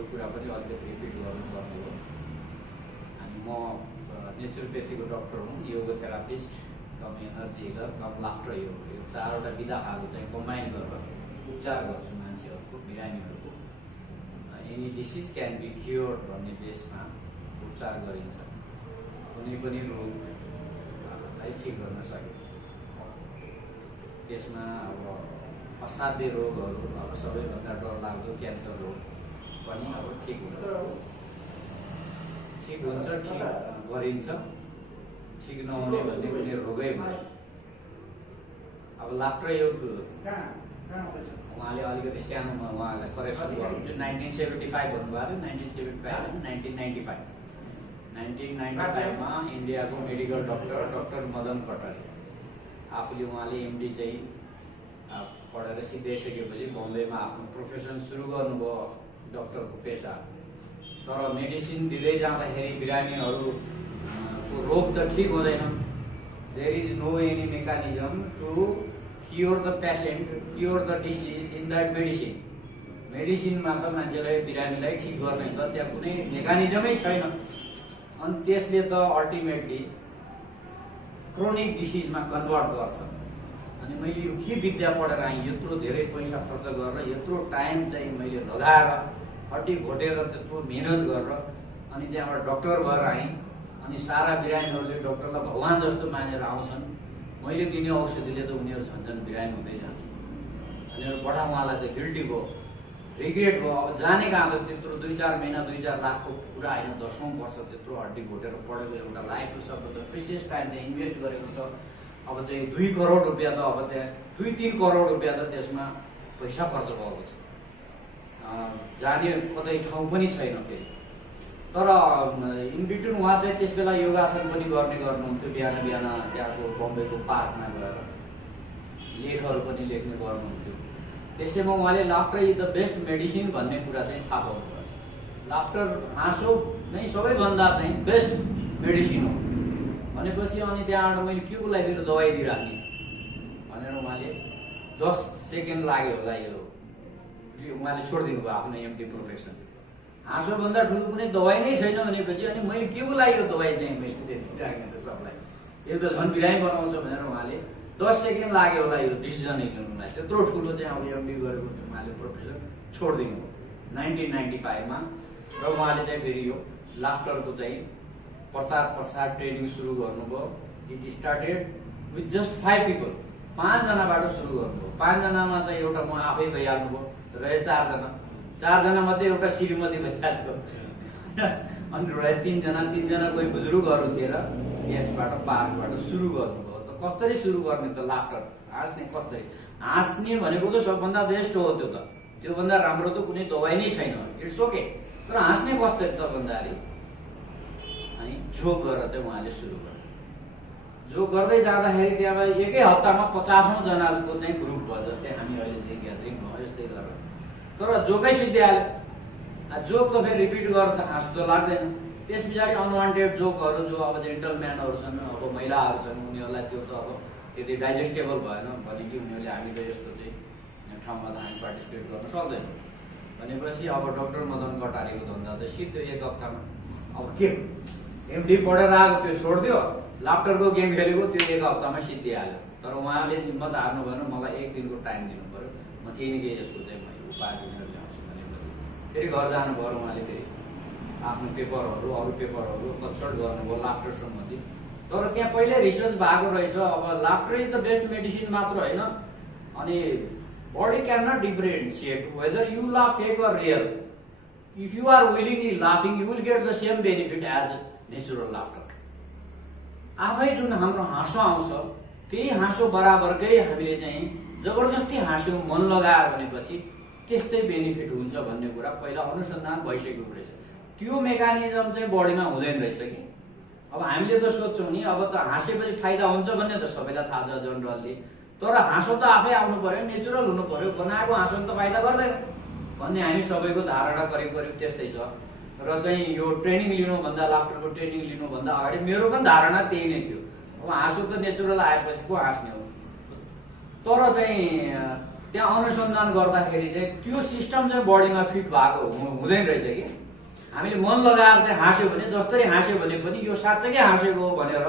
त्यो कुरा पनि अलिकति रिपिट गर्नुपर्ने हो। अनि म नेचुरोप्याथीको डक्टर हुँ, योगोथेरापिस्ट कम एनर्जी हिलर कम लाफ्टर योग, यो चारवटा विधा खालको चाहिँ कम्बाइन गरेर उपचार गर्छु मान्छेहरूको, बिरामीहरूको। Any disease can be cured भन्ने बेसमा उपचार गरिन्छ। कुनै पनि रोगलाई ठिक गर्न सकिन्छ। त्यसमा अब असाध्य रोगहरू, अब सबैभन्दा डरलाग्दो क्यान्सर रोग पनि अब ठिक हुन्छ, ठिक गरिन्छ। ठिक नहुने भन्ने पनि रोगै हुन्छ। अब लाफ्टर योग उहाँले अलिकति सानोमा उहाँलाई करेक्सन गर्नुहुन्छ। 1975 भन्नुभयो, 1975 1995 1995 इन्डियाको मेडिकल डाक्टर मदन कटारे आफूले उहाँले एमडी चाहिँ पढेर सिधाइसकेपछि बम्बईमा आफ्नो प्रोफेसन सुरु गर्नुभयो, डाक्टरको पेसा। तर मेडिसिन दिँदै जाँदाखेरि बिरामीहरूको रोग त ठिक हुँदैन। There is no any mechanism to cure the patient, cure the disease in that medicine. मेडिसिनमा त मान्छेलाई, बिरामीलाई ठिक गर्ने त त्यहाँ कुनै मेकानिजमै छैन। अनि त्यसले त अल्टिमेटली क्रोनिक डिसिजमा कन्भर्ट गर्छ। अनि मैले यो के विद्या पढेर आएँ, यत्रो धेरै पैसा खर्च गरेर, यत्रो टाइम चाहिँ मैले लगाएर, हड्डी घोटेर, त्यत्रो मेहनत गरेर अनि त्यहाँबाट डक्टर भएर आएँ। अनि सारा बिरामीहरूले डक्टरलाई भगवान जस्तो मानेर आउँछन्। मैले दिने औषधिले त उनीहरू झन् बिरामी हुँदै जान्छ। उनीहरू बडा उहाँलाई त गिल्टी भयो, रिग्रेट भयो। अब जाने कहाँ त त्यत्रो 2-4 महिना 2-4 लाखको कुरा होइन, 10औं वर्ष त्यत्रो हड्डी घोटेर पढेको एउटा लाइफको सबभन्दा प्रिसियस टाइम त्यहाँ इन्भेस्ट गरेको छ। अब चाहिँ 2 करोड रुपियाँ त अब त्यहाँ 2-3 करोड रुपियाँ त त्यसमा पैसा खर्च भएको छ। जाने कतै ठाउँ पनि छैन फेरि। तर इन बिट्विन उहाँ चाहिँ त्यस बेला योगासन पनि गर्नुहुन्थ्यो। बिहान त्यहाँको बम्बईको पार्कमा गएर लेखहरू पनि लेख्ने गर्नुहुन्थ्यो। त्यसैमा उहाँले laughter is the best medicine भन्ने कुरा चाहिँ थाहा पाउनुभएको छ। लाफ्टर, हाँसो नै सबैभन्दा चाहिँ बेस्ट मेडिसिन हो भनेपछि अनि त्यहाँबाट मैले के को लागि मेरो दबाई दिइराख्ने भनेर उहाँले 10 सेकेन्ड लाग्यो होला यो उहाँले छोडिदिनु भयो आफ्नो एमडी प्रोफेसन। हाँसोभन्दा ठुलो कुनै दबाई नै छैन भनेपछि अनि मैले के को लागि यो दबाई चाहिँ मैले दिइराख्ने त सबलाई, यो त झन् बिरामी बनाउँछ भनेर उहाँले 10 सेकेन्ड लाग्यो होला यो डिसिजन लिनुलाई। त्यत्रो ठुलो चाहिँ अब एमडी गरेको उहाँले प्रोफेसन छोडिदिनु भयो 1995 मा। र उहाँले चाहिँ फेरि यो लाफ्टरको चाहिँ प्रचार प्रसार ट्रेनिङ सुरु गर्नुभयो। It started with just 5 people, 5 जनाबाट सुरु गर्नुभयो। 5 जनामा चाहिँ एउटा म आफै भइहाल्नुभयो, रहे 4 जना। 4 जना मध्ये एउटा श्रीमती भइहाल्यो अनि रहे 3 जना कोही बुजुर्गहरू थिए र यसबाट पार्कबाट सुरु गर्नुभयो। त कसरी सुरु गर्ने त लाफ्टर, हाँस्ने कसरी हाँस्ने भनेको त सबभन्दा बेस्ट हो। त्यो त त्योभन्दा राम्रो त कुनै दबाई नै छैन। It's okay. तर हाँस्ने कसरी त भन्दाखेरि अनि जोक गरेर चाहिँ उहाँले सुरु गर्नु। जोक गर्दै जाँदाखेरि त्यहाँबाट एकै हप्तामा 50औं जनाको चाहिँ ग्रुप भयो, जस्तै हामी अहिले चाहिँ ग्यादरिङ भयो यस्तै गरेर। तर जोकै सिद्धिहाल्यो। जोक त फेरि रिपिट गरेर त हाँस त लाग्दैन। त्यस पछाडि अनवान्टेड जोकहरू जो अब जेन्टलम्यानहरू छन्, अब महिलाहरू छन्, उनीहरूलाई त्यो त अब त्यति डाइजेस्टेबल भएन भने कि उनीहरूले हामीले यस्तो चाहिँ ठाउँमा त हामी पार्टिसिपेट गर्न सक्दैन भनेपछि अब डाक्टर मदन कटारेको धन्दा त सिद्धो 1 हप्तामा अब के एमडी पढेर आएको त्यो छोडिदियो, लाफ्टरको गेम खेलेको त्यो 1 हप्तामा सिद्धिहाल्यो। तर उहाँले हिम्मत हार्नु भएन, मलाई 1 दिनको टाइम दिनु पर्यो, म केही न केही यसको चाहिँ मैले उपाय लिएर ल्याउँछु भनेपछि फेरि घर जानुभयो। उहाँले फेरि आफ्नो पेपरहरू, अरू पेपरहरू कन्सल्ट गर्नुभयो लाफ्टर सम्बन्धी। तर त्यहाँ पहिले रिसर्च भएको रहेछ। अब laughter is the best medicine मात्र होइन, अनि body cannot differentiate whether you laugh fake or real. If you are willingly laughing, you will get the same benefit as natural laughter. आफै जुन हाम्रो हाँसो आउँछ त्यही हाँसो बराबरकै हामीले चाहिँ जबरजस्ती हाँस्यो मन लगाएर भनेपछि त्यस्तै बेनिफिट हुन्छ भन्ने कुरा पहिला अनुसन्धान भइसकेको रहेछ। त्यो मेकानिजम चाहिँ बडीमा हुँदैन रहेछ कि। अब हामीले त सोच्छौँ नि अब त हाँसेपछि फाइदा हुन्छ भन्ने त सबैलाई थाहा छ जनरली। तर हाँसो त आफै आउनु पर्यो, नेचुरल हुनु पर्यो। बनाएको हाँसो त फाइदा गर्दैन भन्ने हामी सबैको धारणा करिब त्यस्तै छ। र चाहिँ यो ट्रेनिङ लिनुभन्दा, लाफ्टरको ट्रेनिङ लिनुभन्दा अगाडि मेरो पनि धारणा त्यही नै थियो। अब हाँसो त नेचुरल आएपछि को हाँस्ने हो। तर चाहिँ त्यहाँ अनुसन्धान गर्दाखेरि चाहिँ त्यो सिस्टम चाहिँ बडीमा फिट भएको हुँदैन रहेछ कि हामीले मन लगाएर चाहिँ हाँस्यो भने जसरी हाँस्यो भने पनि यो साँच्चैकै हाँसेको हो भनेर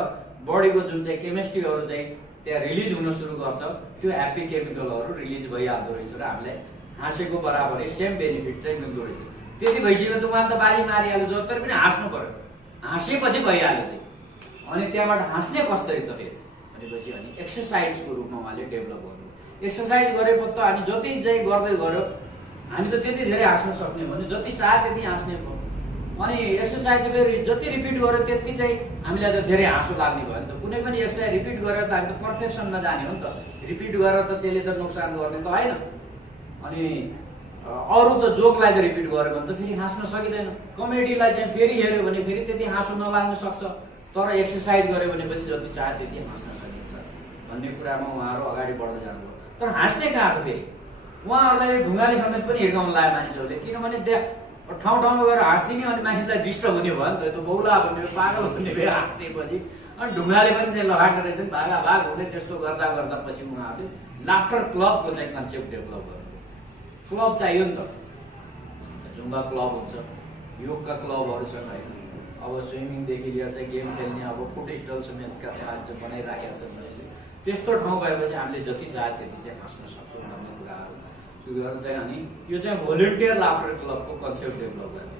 बडीको जुन चाहिँ केमिस्ट्रीहरू चाहिँ त्यहाँ रिलिज हुन सुरु गर्छ त्यो ह्याप्पी केमिकलहरू रिलिज भइहाल्दो रहेछ र हामीले हाँसेको बराबरै सेम बेनिफिट चाहिँ मिल्दो रहेछ। त्यति भइसक्यो त उहाँ त बारी मारिहाल्यो जसरी पनि हाँस्नु पर्यो हाँसेपछि भइहाल्यो त्यो। अनि त्यहाँबाट हाँस्ने कसरी त फेरि भनेपछि अनि एक्सर्साइजको रूपमा उहाँले डेभलप गर्नु। एक्सर्साइज गरेपछि त हामी जति चाहिँ गर्दै गऱ्यो हामी त त्यति धेरै हाँस्न सक्ने भने जति चाहे त्यति हाँस्ने भयो। अनि एक्सर्साइज फेरि जति रिपिट गर्यो त्यति चाहिँ हामीलाई त धेरै हाँसो लाग्ने भयो नि त। कुनै पनि एक्सर्साइज रिपिट गरेर त हामी त पर्फेक्सनमा जाने हो नि त। रिपिट गरेर त त्यसले त नोक्सान गर्ने त होइन। अनि अरू त जोकलाई त रिपिट गर्यो भने त फेरि हाँस्न सकिँदैन। कमेडीलाई चाहिँ फेरि हेऱ्यो भने फेरि त्यति हाँसो नलाग्न सक्छ। तर एक्सर्साइज गर्यो भने पनि जति चाहे त्यति हाँस्न सकिन्छ भन्ने कुरामा उहाँहरू अगाडि बढ्दै जानुभयो। तर हाँस्ने कहाँ छ फेरि उहाँहरूलाई ढुङ्गाले समेत पनि हिर्काउन लाग्यो मानिसहरूले। किनभने त्यहाँ ठाउँ ठाउँमा गएर हाँस्दिने अनि मान्छेलाई डिस्टर्ब हुने भयो नि त। त्यो बौला भन्ने पागल भन्ने भयो हाँस्दिएपछि अनि ढुङ्गाले पनि चाहिँ लगाएको रहेछ भागा भाग हुँदै त्यस्तो गर्दा गर्दा पछि उहाँहरूले लाफ्टर क्लबको चाहिँ कन्सेप्ट डेभलप गर्नु। क्लब चाहियो नि त। जुम्बा क्लब हुन्छ योगका क्लबहरू छन् होइन। अब स्विमिङदेखि लिएर चाहिँ गेम खेल्ने अब फुट स्टल समेतका चाहिँ अहिले चाहिँ बनाइराखेका छन् अहिले। त्यस्तो ठाउँ गएपछि हामीले जति चाहे त्यति चाहिँ हाँस्न सक्छौँ भन्ने कुराहरू त्यो गरेर चाहिँ अनि यो चाहिँ भोलिन्टियर लाफ्टर क्लबको कन्सेप्ट डेभलप गर्ने।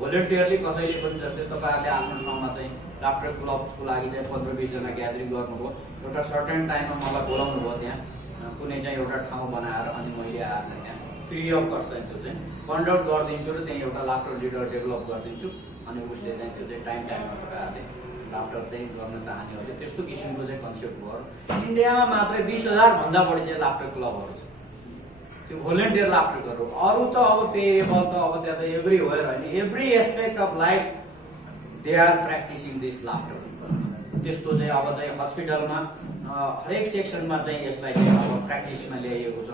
भोलिन्टियरली कसैले पनि जस्तै तपाईँहरूले आफ्नो ठाउँमा चाहिँ लाफ्टर क्लबको लागि चाहिँ 15-20 जना ग्यादरिङ गर्नुभयो एउटा सर्टेन टाइममा मलाई बोलाउनु भयो त्यहाँ कुनै चाहिँ एउटा ठाउँ बनाएर अनि मैले आएर त्यहाँ फ्री अफ कस्ट चाहिँ त्यो चाहिँ कन्डक्ट गरिदिन्छु र त्यहाँ एउटा लाफ्टर लिडर डेभलप गरिदिन्छु। अनि उसले चाहिँ त्यो चाहिँ टाइममा तपाईँहरूले लाफ्टर चाहिँ गर्न चाहनेहरूले त्यस्तो किसिमको चाहिँ कन्सेप्ट भयो। इन्डियामा मात्रै 20,000 भन्दा बढी चाहिँ लाफ्टर क्लबहरू छ त्यो भोलिन्टियर लाफ्टरहरू। अरू त अब पेएबल त अब त्यहाँ त एभ्रिवेयर होइन every aspect of life they are practicing this laughter. त्यस्तो चाहिँ अब चाहिँ हस्पिटलमा हरेक सेक्सनमा चाहिँ यसलाई चाहिँ अब प्र्याक्टिसमा ल्याइएको छ।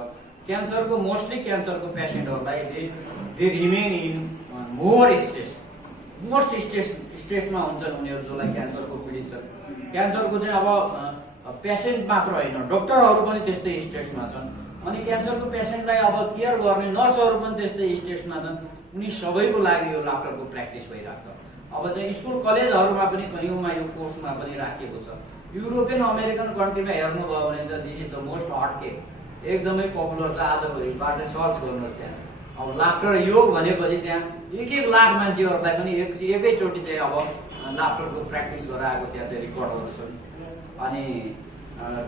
क्यान्सरको मोस्टली क्यान्सरको पेसेन्टहरूलाई they remain in more most स्टेजमा हुन्छन् उनीहरू जसलाई क्यान्सरको पीडित छन्। क्यान्सरको चाहिँ अब पेसेन्ट मात्र होइन डक्टरहरू पनि त्यस्तै स्टेजमा छन्। अनि क्यान्सरको पेसेन्टलाई अब केयर गर्ने नर्सहरू पनि त्यस्तै स्टेजमा छन्। उनी सबैको लागि यो लाफ्टरको प्र्याक्टिस भइरहेको छ। अब चाहिँ स्कुल कलेजहरूमा पनि कयौँमा यो कोर्समा पनि राखिएको छ। युरोपियन अमेरिकन कन्ट्रीमा हेर्नुभयो भने त this is the most hot cake एकदमै पपुलर छ। आजबाट सर्च गर्नुहोस् त्यहाँ अब लाफ्टर योग भनेपछि त्यहाँ 1-1 लाख मान्छेहरूलाई पनि एकैचोटि चाहिँ अब लाफ्टरको प्र्याक्टिस गराएको त्यहाँ चाहिँ रेकर्डहरू छन्। अनि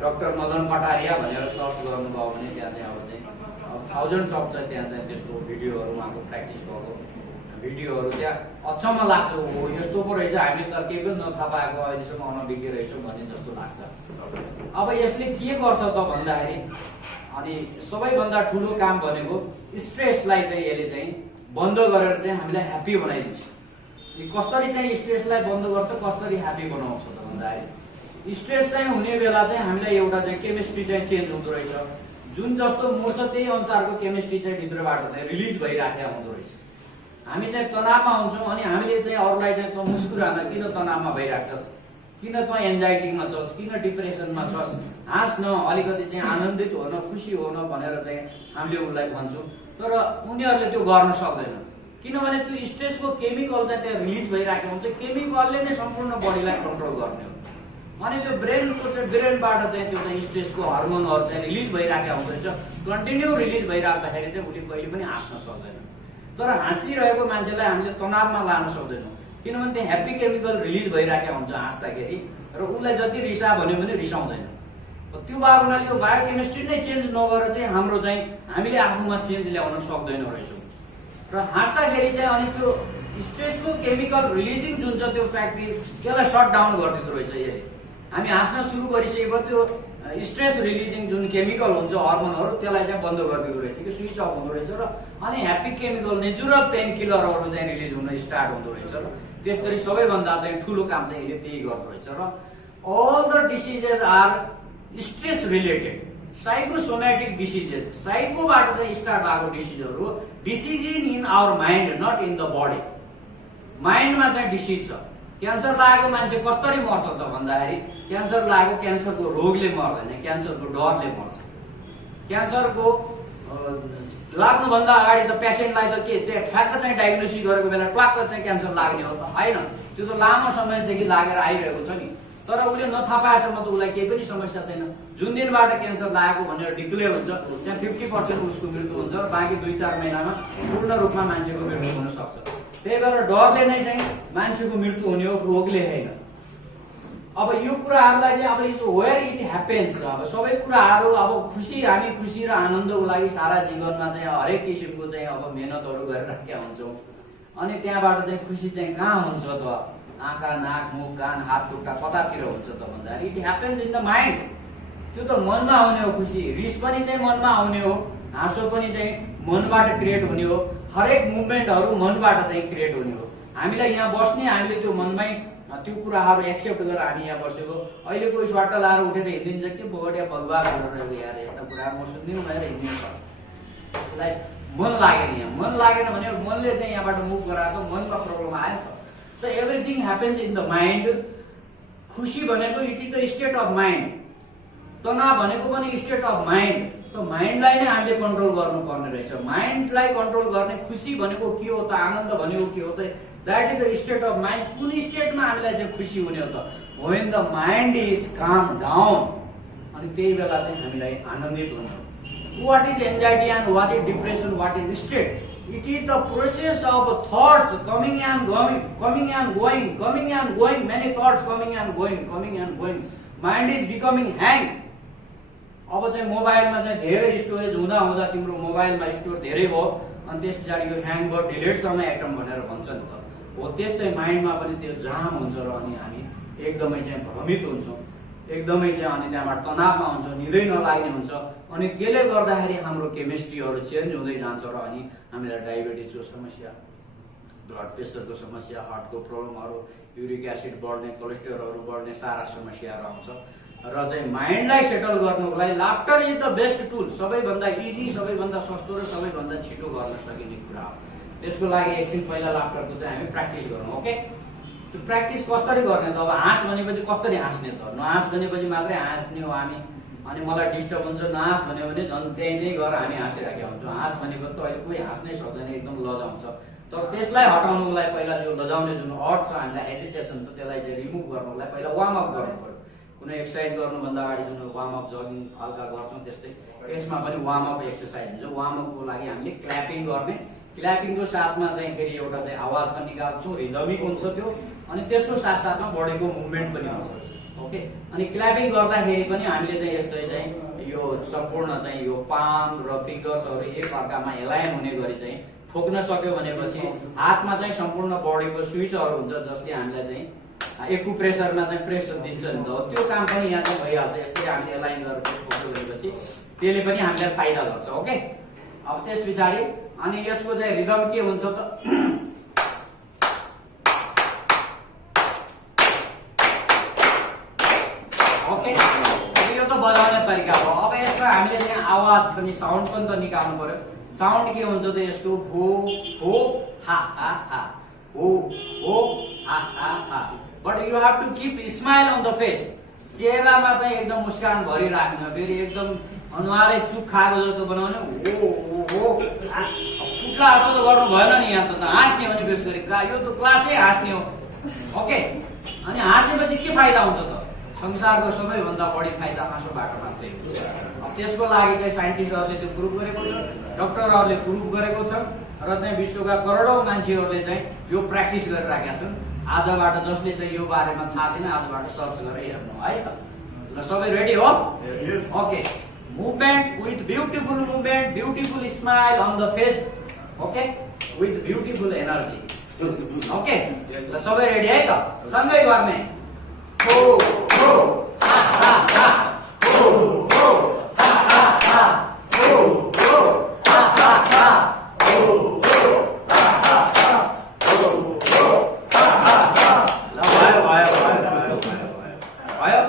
डाक्टर मदन कटारिया भनेर सर्च गर्नुभयो भने त्यहाँ चाहिँ अब चाहिँ 1000s अफ चाहिँ त्यहाँ चाहिँ त्यस्तो भिडियोहरू उहाँको प्र्याक्टिस भएको भिडियोहरू त्यहाँ अचम्म लाग्छ। हो यस्तो पो रहेछ हामी त केही पनि नथाहा पाएको अहिलेसम्म अनभिज्ञ रहेछौँ भन्ने जस्तो लाग्छ। अब यसले के गर्छ त भन्दाखेरि अनि सबैभन्दा ठुलो काम भनेको स्ट्रेसलाई चाहिँ यसले चाहिँ बन्द गरेर चाहिँ हामीलाई ह्याप्पी बनाइदिन्छ। कसरी चाहिँ स्ट्रेसलाई बन्द गर्छ कसरी ह्याप्पी बनाउँछ त भन्दाखेरि स्ट्रेस चाहिँ हुने बेला चाहिँ हामीलाई एउटा चाहिँ केमिस्ट्री चाहिँ चेन्ज हुँदो रहेछ। जुन जस्तो मुड छ त्यही अनुसारको केमिस्ट्री चाहिँ भित्रबाट चाहिँ रिलिज भइराखेको हुँदो रहेछ। हामी चाहिँ तनावमा हुन्छौँ अनि हामीले चाहिँ अरूलाई चाहिँ त मुस्कुरान किन तनावमा भइरहेको छस् किन त एन्जाइटीमा छस् किन डिप्रेसनमा छस् हाँस्न अलिकति चाहिँ आनन्दित हुन खुसी हुन भनेर चाहिँ हामीले उनलाई भन्छौँ। तर उनीहरूले त्यो गर्न सक्दैन किनभने त्यो स्ट्रेसको केमिकल चाहिँ त्यहाँ रिलिज भइरहेको हुन्छ। केमिकलले नै सम्पूर्ण बडीलाई कन्ट्रोल गर्ने हो। अनि त्यो ब्रेनबाट चाहिँ त्यो चाहिँ स्ट्रेसको हर्मोनहरू चाहिँ रिलिज भइरहेको हुँदैछ। कन्टिन्यू रिलिज भइराख्दाखेरि चाहिँ उसले कहिले पनि हाँस्न सक्दैन। तर हाँसिरहेको मान्छेलाई हामीले तनावमा लान सक्दैनौँ किनभने त्यहाँ ह्याप्पी केमिकल रिलिज भइरहेको हुन्छ हाँस्दाखेरि र उसलाई जति रिसा भन्यो भने रिसाउँदैन। त्यो भएको हुनाले यो बायोकेमिस्ट्री नै चेन्ज नगरेर चाहिँ हाम्रो चाहिँ हामीले आफूमा चेन्ज ल्याउन सक्दैनौँ रहेछौँ। र हाँस्दाखेरि चाहिँ अनि त्यो स्ट्रेसको केमिकल रिलिजिङ जुन छ त्यो फ्याक्ट्री त्यसलाई सट डाउन गरिदिँदो रहेछ। यसले हामी हाँस्न सुरु गरिसकेको त्यो स्ट्रेस रिलिजिङ जुन केमिकल हुन्छ हर्मोनहरू त्यसलाई चाहिँ बन्द गरिदिँदो रहेछ कि स्विच अफ हुँदो रहेछ। र अनि ह्याप्पी केमिकल नेचुरल पेन किलरहरू चाहिँ रिलिज हुन स्टार्ट हुँदो रहेछ। र त्यस गरी सबैभन्दा चाहिँ ठुलो काम चाहिँ यसले त्यही गर्दो रहेछ। र all the diseases are stress related psychosomatic diseases साइकोबाट चाहिँ स्टार्ट भएको डिसिजहरू disease in our mind not in the body. माइन्डमा चाहिँ डिसिज छ। क्यान्सर लागेको मान्छे कसरी मर्छ त भन्दाखेरि क्यान्सर लागेको क्यान्सरको रोगले मर्दैन क्यान्सरको डरले मर्छ। क्यान्सरको लाग्नुभन्दा अगाडि त पेसेन्टलाई त के ठ्याक्क चाहिँ डायग्नोसिस गरेको बेला ट्वाक्क चाहिँ क्यान्सर लाग्ने हो त होइन, त्यो त लामो समयदेखि लागेर आइरहेको छ नि। तर उसले नथाहा पाएसम्म त उसलाई केही पनि समस्या छैन। जुन दिनबाट क्यान्सर लागेको भनेर डिक्लेयर हुन्छ त्यहाँ 50% उसको मृत्यु हुन्छ र बाँकी 2-4 महिनामा पूर्ण रूपमा मान्छेको मृत्यु हुन सक्छ। त्यही भएर डरले नै चाहिँ मान्छेको मृत्यु हुने हो, रोगले होइन। अब यो कुराहरूलाई चाहिँ अब वेयर इट ह्यापेन्स, अब सबै कुराहरू अब हामी खुसी र आनन्दको लागि सारा जीवनमा चाहिँ हरेक किसिमको चाहिँ अब मेहनतहरू गरिराखेका हुन्छौँ। अनि त्यहाँबाट चाहिँ खुसी चाहिँ कहाँ हुन्छ त? आँखा, नाक, मुख, कान, हात, खुट्टा कतातिर हुन्छ त भन्दाखेरि it happens in the mind. त्यो त मनमा आउने हो खुसी। रिस पनि चाहिँ मनमा आउने हो, हाँसो पनि चाहिँ मनबाट क्रिएट हुने हो, हरेक मुभमेन्टहरू मनबाट चाहिँ क्रिएट हुने हो। हामीलाई यहाँ बस्ने, हामीले त्यो मनमै त्यो कुराहरू एक्सेप्ट गरेर हामी यहाँ बसेको। अहिले कोही स्वाट लाएर उठेर हिँडिदिन्छ कि बोगटिया बगबाग गरेर यार यस्ता कुराहरू म सुनिदिनु भएर हिँडिदिनु सक्छ। उसलाई मन लागेन, यहाँ मन लागेन भने मनले चाहिँ यहाँबाट मुभ गराएको, मनमा प्रब्लम आयो। So everything happens in the mind. खुसी भनेको it is the state of mind, तनाव भनेको पनि स्टेट अफ माइन्ड। त माइन्डलाई नै हामीले कन्ट्रोल गर्नुपर्ने रहेछ। माइन्डलाई कन्ट्रोल गर्ने खुसी भनेको के हो त, आनन्द भनेको के हो त, that is the state of mind. कुन स्टेटमा हामीलाई चाहिँ खुसी हुने हो त? When the mind is calm down, अनि त्यही बेला चाहिँ हामीलाई आनन्दित हुन्छ। What is anxiety and what is depression, what is state? It is the process of thoughts coming and going, coming and going, coming and going, many thoughts coming and going, coming and going. Mind is becoming hang. अब चाहिँ मोबाइलमा चाहिँ धेरै storage हुँदा हुँदा तिम्रो मोबाइलमा store धेरै भयो अनि त्यस पछाडि यो ह्याङ भयो, डिलिट समय आइटम भनेर भन्छ नि त। हो त्यस्तै माइन्डमा पनि त्यो जाम हुन्छ र अनि हामी एकदमै चाहिँ भ्रमित हुन्छौँ, एकदमै चाहिँ अनि त्यहाँबाट तनावमा हुन्छ, निदै नलाग्ने हुन्छ। अनि त्यसले गर्दाखेरि हाम्रो केमिस्ट्रीहरू चेन्ज हुँदै जान्छ र अनि हामीलाई डायबिटिजको समस्या, ब्लड प्रेसरको समस्या, हार्टको प्रब्लमहरू, युरिक एसिड बढ्ने, कोलेस्ट्रोलहरू बढ्ने सारा समस्याहरू आउँछ। र चाहिँ माइन्डलाई सेटल गर्नुको लागि laughter is the best tool. सबैभन्दा इजी, सबैभन्दा सस्तो र सबैभन्दा छिटो गर्न सकिने कुरा हो। त्यसको लागि एकछिन पहिला लाफ्टरको चाहिँ हामी प्र्याक्टिस गरौँ। ओके, त्यो प्र्याक्टिस कसरी गर्ने त? अब हाँस भनेपछि कसरी हाँस्ने त? नहाँस भनेपछि मात्रै हाँस्ने हो हामी, अनि मलाई डिस्टर्ब हुन्छ। नहाँस भन्यो भने झन् त्यही गएर हामी हाँसिराखेका हुन्छौँ। हाँस भनेको त अहिले कोही हाँस्नै सक्दैन, एकदम लजाउँछ। तर त्यसलाई हटाउनुको लागि पहिला यो लजाउने जुन अट छ, हामीलाई हेजिटेसन छ, त्यसलाई चाहिँ रिमुभ गर्नुको लागि पहिला वार्म अप गर्नु पर्यो। कुनै एक्सर्साइज गर्नुभन्दा अगाडि जुन वार्म अप, जगिङ हल्का गर्छौँ त्यस्तै यसमा पनि वार्म अप एक्सर्साइज हुन्छ। वार्म अपको लागि हामीले क्ल्यापिङ गर्ने, क्ल्यापिङको साथमा चाहिँ फेरि एउटा चाहिँ आवाज पनि निकाल्छौँ, रिदमिक हुन्छ त्यो, अनि त्यसको साथसाथमा बडीको मुभमेन्ट पनि हुन्छ। ओके, अनि क्ल्यापिङ गर्दाखेरि पनि हामीले चाहिँ यस्तै चाहिँ यो सम्पूर्ण चाहिँ यो पाम र फिङ्गर्सहरू एक अर्कामा एलाइन हुने गरी चाहिँ ठोक्न सक्यो भनेपछि हातमा चाहिँ सम्पूर्ण बडीको स्विचहरू हुन्छ जसले हामीलाई चाहिँ एक्युप्रेसरमा चाहिँ प्रेसर दिन्छ नि त। त्यो काम पनि यहाँ चाहिँ भइहाल्छ। यस्तै हामीले एलाइन गरेर ठोक्यो भनेपछि त्यसले पनि हामीलाई फाइदा गर्छ। ओके, अब त्यस पछाडि अनि यसको चाहिँ रिदम के हुन्छ त? ओके, यो त बजाउने तरिका हो। अब यसमा हामीले चाहिँ आवाज पनि, साउन्ड पनि त निकाल्नु पर्यो। साउन्ड के हुन्छ त यसको? हो हो हा हा हा, हो हो हा हा हा। But you have to keep smile on the face. चेहरामा चाहिँ एकदम मुस्कान भरिराख्नु, फेरि एकदम अनुहारै चुप खाएको जस्तो बनाउने। हो हो पुट्ला हात त गर्नु भएन नि, यहाँ त हाँस्ने भने विशेष गरी यो त क्लासै हाँस्ने हो। ओके, अनि हाँसेपछि के फाइदा हुन्छ त? संसारको सबैभन्दा बढी फाइदा हाँसोबाट मात्रै हुन्छ। अब त्यसको लागि चाहिँ साइन्टिस्टहरूले त्यो प्रुभ गरेको छ, डक्टरहरूले प्रुभ गरेको छ, र चाहिँ विश्वका करोडौँ मान्छेहरूले चाहिँ यो प्र्याक्टिस गरिराखेका छन्। आजबाट जसले चाहिँ यो बारेमा थाहा छैन, आजबाट सर्च गरेर हेर्नु है त। ल, सबै रेडी हो? Okay, movement with beautiful movement, beautiful smile on the face. Okay, with beautiful energy. Okay, ल सबै रेडी है त? सँगै गर्ने। हो हो हा हा हा, हो हो हा हा हा, हो हो हा हा हा, हो हो हा हा हा, हो हो हा हा हा। ल भयो भयो भयो भयो भयो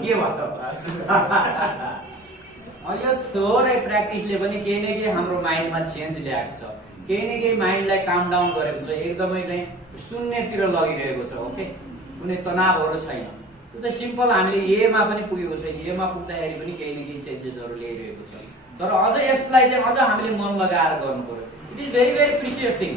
के भयो? यो थोरै प्र्याक्टिसले पनि केही न केही हाम्रो माइन्डमा चेन्ज ल्याएको छ, केही न केही माइन्डलाई काम डाउन गरेको छ, एकदमै चाहिँ शून्यतिर लगिरहेको छ। ओके, कुनै तनावहरू छैन। त्यो त सिम्पल हामीले एमा पनि पुगेको छ। एमा पुग्दाखेरि पनि केही न केही चेन्जेसहरू ल्याइरहेको छ। तर अझ यसलाई चाहिँ अझ हामीले मन लगाएर गर्नु पर्यो। It is very very precious thing.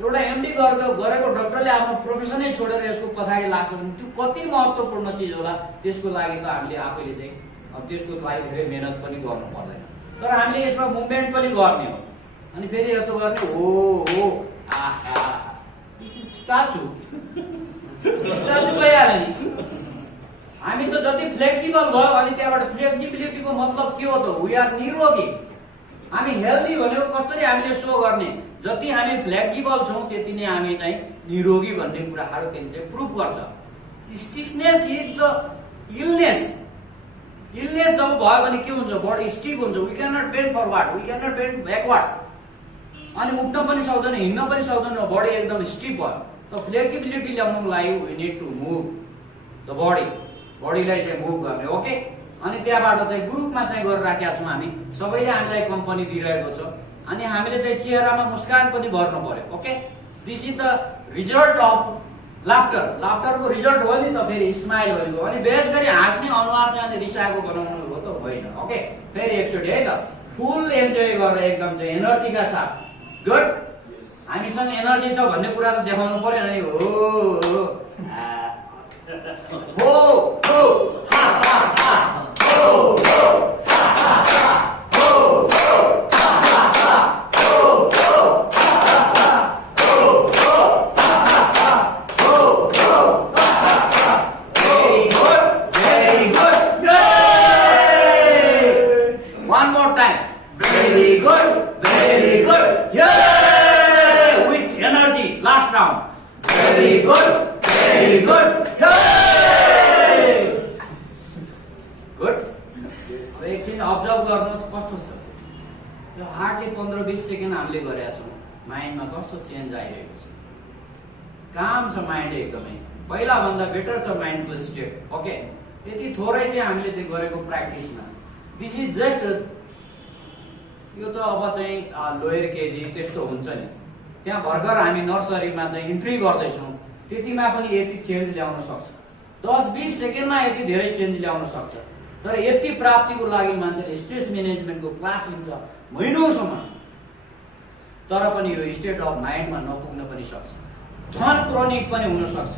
एउटा एमडी गरेको डाक्टरले आफ्नो प्रोफेसनै छोडेर यसको पछाडि लाग्छ भने त्यो कति महत्त्वपूर्ण चिज होला। त्यसको लागि त हामीले आफैले चाहिँ त्यसको लागि धेरै मेहनत पनि गर्नु पर्दैन, तर हामीले यसमा मुभमेन्ट पनि गर्ने हो। अनि फेरि यस्तो गर्ने हो आहा दिस इज स्ट्याचु भइहाल्यो नि। हामी त जति फ्लेक्सिबल भयो अनि त्यहाँबाट फ्लेक्सिबिलिटीको मतलब के हो त? वी आर निरोगी। हामी हेल्दी भनेको कसरी हामीले सो गर्ने? जति हामी फ्लेक्सिबल छौँ त्यति नै हामी चाहिँ निरोगी भन्ने कुराहरू त्यसले चाहिँ प्रुभ गर्छ। Stiffness is the illness. Illness जब भयो भने के हुन्छ? बडी स्टिफ हुन्छ। We can not bend forward, we can not bend backward. अनि उठ्न पनि सक्दैन, हिँड्न पनि सक्दैन, बडी एकदम स्टिफ भयो। त फ्लेक्सिबिलिटी ल्याउनुको लागि we need to move the body. बडीलाई चाहिँ मुभ गर्ने। ओके, अनि त्यहाँबाट चाहिँ ग्रुपमा चाहिँ गरिराखेका छौँ हामी। सबैले हामीलाई कम्पनी दिइरहेको छ अनि हामीले चाहिँ चेहरामा मुस्कान पनि भर्नु पर्यो। Okay, this is the result of laughter. लाफ्टरको रिजल्ट हो नि त फेरि स्माइल भनेको। अनि विशेष गरी हाँस्ने अनुहार चाहिँ रिसाएको बनाउनु हो त होइन। ओके, फेरि एकचोटि है त फुल इन्जोय गरेर एकदम चाहिँ एनर्जीका साथ। गुड, हामीसँग एनर्जी छ भन्ने कुरा त देखाउनु पर्यो नि। हो हो हो हा हा हा हो हो हा हा हा हो हो हा हा हा हो हो हा हा हा हो हो हा हा हा हो हो हा हा हा। Very good, very good, yay! One more time. Very good, yay! With energy, last round. Very good, yay! Good. अब एकछिन अब्जर्भ गर्नुहोस् कस्तो छ यो हार्डली 15-20 सेकेन्ड हामीले गरेका छौँ। माइन्डमा कस्तो चेन्ज आइरहेको छ, काम छ माइन्ड एकदमै पहिला भन्दा बेटर छ माइन्डको स्टेट। ओके, यति थोरै चाहिँ हामीले चाहिँ गरेको प्र्याक्टिसमा। दिस इज जस्ट यो त अब चाहिँ लोयर केजी त्यस्तो हुन्छ नि, त्यहाँ भर्खर हामी नर्सरीमा चाहिँ इन्ट्री गर्दैछौँ, त्यतिमा पनि यति चेन्ज ल्याउन सक्छ। 10-20 सेकेन्डमा यति धेरै चेन्ज ल्याउन सक्छ। तर यति प्राप्तिको लागि मान्छेले स्ट्रेस म्यानेजमेन्टको क्लास लिन्छ महिनौसम्म, तर पनि यो स्टेट अफ माइन्डमा नपुग्न पनि सक्छ। झन् क्रोनिक पनि हुन सक्छ।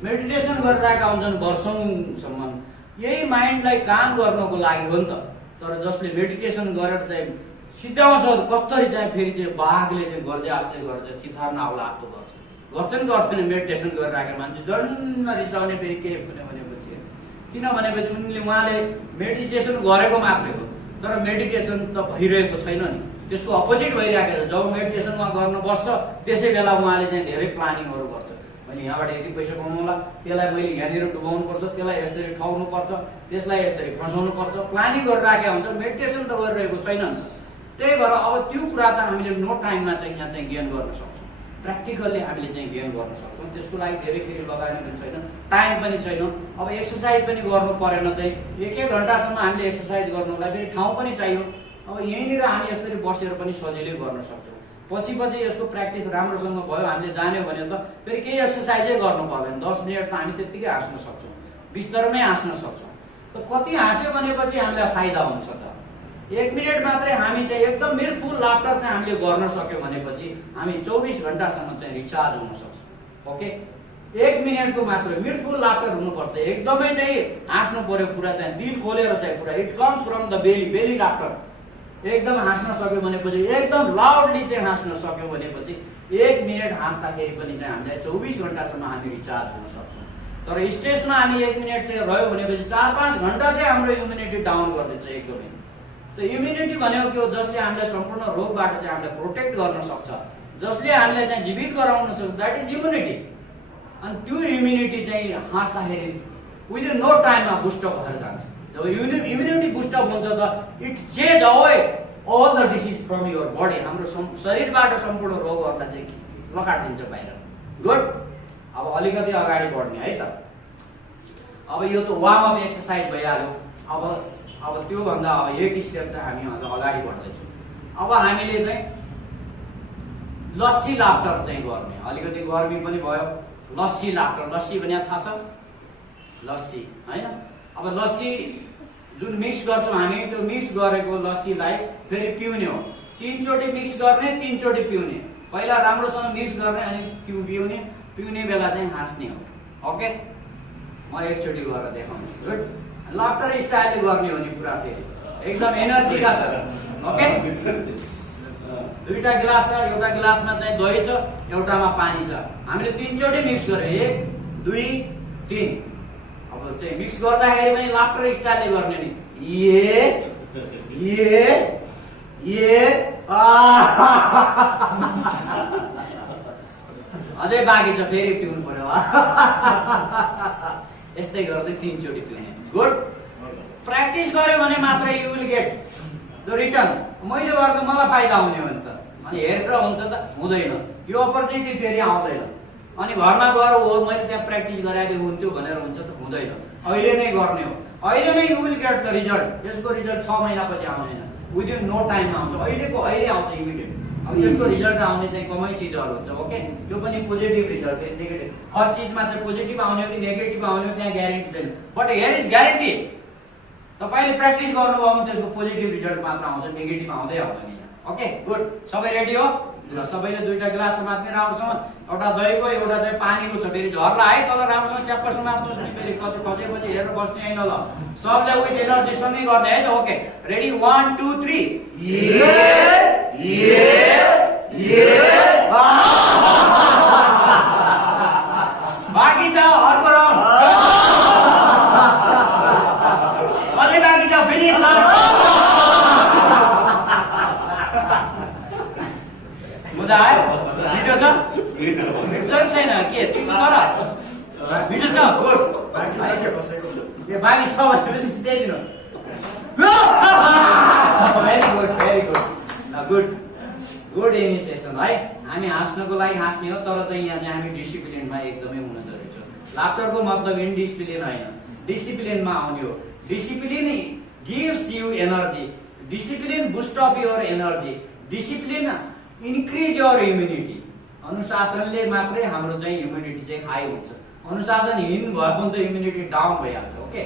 मेडिटेसन गरिरहेका हुन्छन् वर्षौंसम्म, यही माइन्डलाई काम गर्नको लागि हो नि त। तर जसले मेडिटेसन गरेर चाहिँ सिद्ध्याउँछ कसरी चाहिँ फेरि चाहिँ बाघले चाहिँ गर्दै आस्दै गर्छ, चिथार नाउला जस्तो गर्छन् गर्दैन मेडिटेसन गरिरहेको मान्छे जन्न रिसाउने फेरि के भनेपछि। किनभनेपछि उहाँले मेडिटेसन गरेको मात्रै हो, तर मेडिटेसन त भइरहेको छैन नि, त्यसको अपोजिट भइरहेको छ। जब मेडिटेसन उहाँ गर्न बस्छ त्यसै बेला उहाँले चाहिँ धेरै प्लानिङहरू गर्छ। अनि यहाँबाट यति पैसा कमाउला, त्यसलाई मैले यहाँनिर डुबाउनु पर्छ, त्यसलाई यसरी ठग्नु पर्छ, त्यसलाई यसरी फसाउनु पर्छ, प्लानिङ गरिराखेका हुन्छ। मेडिटेसन त गरिरहेको छैन नि। त्यही भएर अब त्यो कुरा त हामीले नो टाइममा चाहिँ यहाँ चाहिँ गेन गर्न सक्छौँ। प्र्याक्टिकल्ली हामीले चाहिँ गेन गर्न सक्छौँ। त्यसको लागि धेरै फेरि लगानी पनि छैन, टाइम पनि छैन। अब एक्सर्साइज पनि गर्नु परेन, चाहिँ 1-1 घन्टासम्म हामीले एक्सर्साइज गर्नुलाई फेरि ठाउँ पनि चाहियो। अब यहीँनिर हामी यसरी बसेर पनि सजिलै गर्न सक्छौँ। पछि यसको प्र्याक्टिस राम्रोसँग भयो, हामीले जान्यो भने त फेरि केही एक्सर्साइजै गर्नु पर्दैन। 10 मिनट त हामी त्यत्तिकै हाँस्न सक्छौँ, बिस्तरमै हाँस्न सक्छौँ। त कति हाँस्यो भनेपछि हामीलाई फाइदा हुन्छ त। 1 मिनट मात्रै हामी चाहिँ एकदम मिरफुल लाफ्टर चाहिँ हामीले गर्न सक्यौँ भनेपछि हामी 24 घन्टासम्म चाहिँ रिचार्ज हुन सक्छौँ। ओके, 1 मिनटको मात्रै मिरफुल लाफ्टर हुनुपर्छ। एकदमै चाहिँ हाँस्नु पर्यो, पुरा चाहिँ दिल खोलेर चाहिँ पुरा। It comes from the belly laughter. एकदम हाँस्न सक्यो भनेपछि, एकदम लाउडली चाहिँ हाँस्न सक्यो भनेपछि 1 मिनट हाँस्दाखेरि पनि चाहिँ हामीलाई 24 घन्टासम्म हामी रिचार्ज हुन सक्छौँ। तर स्ट्रेसमा हामी 1 मिनट चाहिँ रह्यो भनेपछि 4-5 घन्टा चाहिँ हाम्रो इम्युनिटी डाउन गरिदिन्छ एकदमै। त इम्युनिटी भनेको के हो? जसले हामीलाई सम्पूर्ण रोगबाट चाहिँ हामीलाई प्रोटेक्ट गर्न सक्छ, जसले हामीलाई चाहिँ जीवित गराउन सक्छ, द्याट इज इम्युनिटी। अनि त्यो इम्युनिटी चाहिँ हाँस्दाखेरि विदिन नो टाइममा बुस्टअप भएर जान्छ। जब इम्युनिटी बुस्टअप हुन्छ त it change away all the disease from your body. हाम्रो शरीरबाट सम्पूर्ण रोगहरूलाई चाहिँ लकाटिदिन्छ बाहिर। गुड, अब अलिकति अगाडि बढ्ने है त। अब यो त वार्म अप एक्सर्साइज भइहाल्यो। अब त्योभन्दा अब 1 स्टेप चाहिँ हामी अझ अगाडि बढ्दैछौँ। अब हामीले चाहिँ लस्सी लाफ्टर चाहिँ गर्ने। अलिकति गर्मी पनि भयो, लस्सी लाफ्टर। लस्सी भने थाहा छ? लस्सी होइन? अब लस्सी जुन मिक्स गर्छौं हामी त्यो मिक्स गरेको लस्सीलाई फेरि पिउने हो। 3 चोटि मिक्स गर्ने, 3 चोटि पिउने। पहिला राम्रोसँग मिक्स गर्ने अनि पिउने, पिउने बेला चाहिँ हाँस्ने हो। ओके, म एकचोटि गरेर देखाउँछु। गुड, लाफ्टर स्टाइलले गर्ने हो नि पुरा, फेरि एकदम एनर्जीका छ। ओके, दुईटा गिलास छ, एउटा गिलासमा चाहिँ दही छ, एउटामा पानी छ। हामीले 3 चोटि मिक्स गर्यो, 1 2 3। अब चाहिँ मिक्स गर्दाखेरि पनि लाफ्टर स्टाइलले गर्ने नि। अझै बाँकी छ, फेरि पिउनु पर्यो। यस्तै गर्दै 3 चोटि पिउने। गुड, प्र्याक्टिस गर्यो भने मात्रै you will get the return. मैले गर्दा मलाई फाइदा हुने हो नि त, अनि हेरेर हुन्छ त हुँदैन, यो अपर्च्युनिटी फेरि आउँदैन। अनि घरमा गएर हो मैले त्यहाँ प्र्याक्टिस गराएको हुन्थ्यो भनेर हुन्छ त हुँदैन। अहिले नै गर्ने हो, अहिले नै you will get the result. यसको रिजल्ट 6 महिनापछि आउँदैन, विदिन नो टाइममा आउँछ, अहिलेको अहिले आउँछ इमिडिएट। अब यसको रिजल्ट आउने चाहिँ कमै चिजहरू हुन्छ। ओके, यो पनि पोजिटिभ रिजल्ट, नेगेटिभ। हर चिजमा चाहिँ पोजिटिभ आउने हो कि नेगेटिभ आउने हो त्यहाँ ग्यारेन्टी छैन, बट हियर इज ग्यारेन्टी। तपाईले प्र्याक्टिस गर्नुभयो भने त्यसको पोजिटिभ रिजल्ट मात्र आउँछ, नेगेटिभ आउँदै आउँदैन। ओके, गुड, सबै रेडी हो? ल, सबैले दुईटा गिलास समात्ने राम्रोसँग। एउटा दहीको, एउटा चाहिँ पानीको छ। फेरि झर्ला है, तल राम्रोसँग च्याप्प समात्नुहोस् नि, फेरि खसेपछि हेरेर बस्ने होइन। ल, सबले विथ एनर्जी सँगै गर्ने है त। Okay, ready, 1 2 3। बाँकी छ अर्को राउन्ड, अझै बाँकी छ, फिनिस। मजा आयो? मिठो छ? मिठो छैन के तिम्रो छ र? मिठो छ? गुड, बाँकी छ भने त्यही दिनु। Very good, very good. Good, good initiation है। हामी हाँस्नको लागि हाँस्ने हो, तर चाहिँ यहाँ चाहिँ हामी डिसिप्लिनमा एकदमै हुन जरुरी छ। लाफ्टरको मतलब इन्डिसिप्लिन होइन, डिसिप्लिनमा आउने हो। Discipline gives you energy, discipline boost up your energy, discipline increase your immunity. अनुशासनले मात्रै हाम्रो चाहिँ इम्युनिटी चाहिँ हाई हुन्छ। अनुशासनहीन भयो भने त इम्युनिटी डाउन भइहाल्छ। ओके,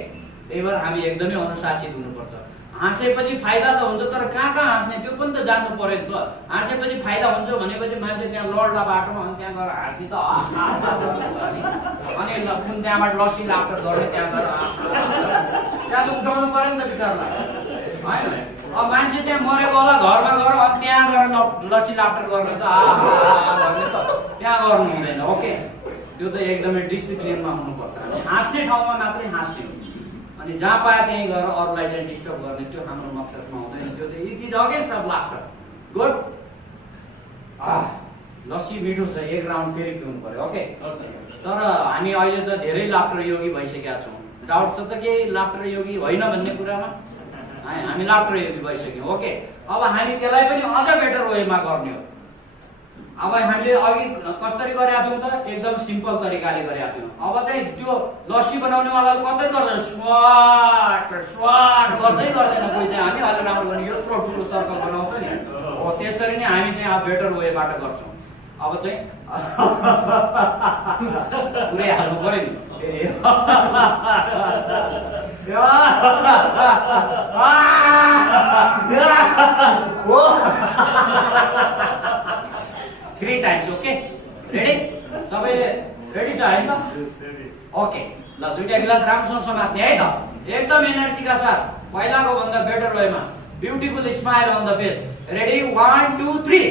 त्यही भएर हामी एकदमै अनुशासित हुनुपर्छ। हाँसेपछि फाइदा त हुन्छ, तर कहाँ कहाँ हाँस्ने त्यो पनि त जान्नु पर्यो नि त। हाँसेपछि फाइदा हुन्छ भनेपछि मान्छे त्यहाँ लड्ला बाटोमा, अनि त्यहाँ गएर हाँस्ने त अनि कुन त्यहाँबाट लस्सी लाफ्टर गर्ने, त्यहाँ गएर त्यहाँ त उठाउनु पर्यो नि त बिचारलाई, होइन? अब मान्छे त्यहाँ मरेको होला, घरमा गएर अनि त्यहाँ गएर लस्सी लाफ्टर गर्ने त गर्ने त त्यहाँ गर्नु हुँदैन। ओके, त्यो त एकदमै डिसिप्लिनमा हुनुपर्छ। हामी हाँस्ने ठाउँमा मात्रै हाँस्ने हो, अनि जहाँ पाए त्यहीँ गएर अरूलाई चाहिँ डिस्टर्ब गर्ने त्यो हाम्रो मकसदमा हुँदैन। त्यो त it is against of laughter. Good, lassi मिठो छ, 1 राउन्ड फेरि पिउनु पर्यो। ओके, तर हामी अहिले त धेरै लाफ्टर योगी भइसकेका छौँ। डाउट छ त के लाफ्टर योगी होइन भन्ने कुरामा? हामी लाफ्टर योगी भइसक्यौँ। ओके, अब हामी त्यसलाई पनि अझ बेटर वेमा गर्ने हो। अब हामीले अघि कसरी गरेका थियौँ त? एकदम सिम्पल तरिकाले गरेका थियौँ। अब चाहिँ त्यो लस्सी बनाउने वालाले कतै गर्दैन, स्वाट स्वाट गर्दै गर्दैन कोही चाहिँ। हामी अलि राम्रो गर्ने यत्रो ठुलो सर्कल बनाउँछ नि, हो त्यसरी नै हामी चाहिँ अब बेटर वेबाट गर्छौँ। अब चाहिँ पुरै हाल्नु पर्यो नि। Three times, okay? Ready? सबैले रेडी छ हैन त? ओके, ल दुईटा गिलास राम्रोसँग समात्ने है त, एकदम एनर्जीका साथ, पहिलाको भन्दा बेटर वेमा। Beautiful smile on the face. Ready, 1 2 3।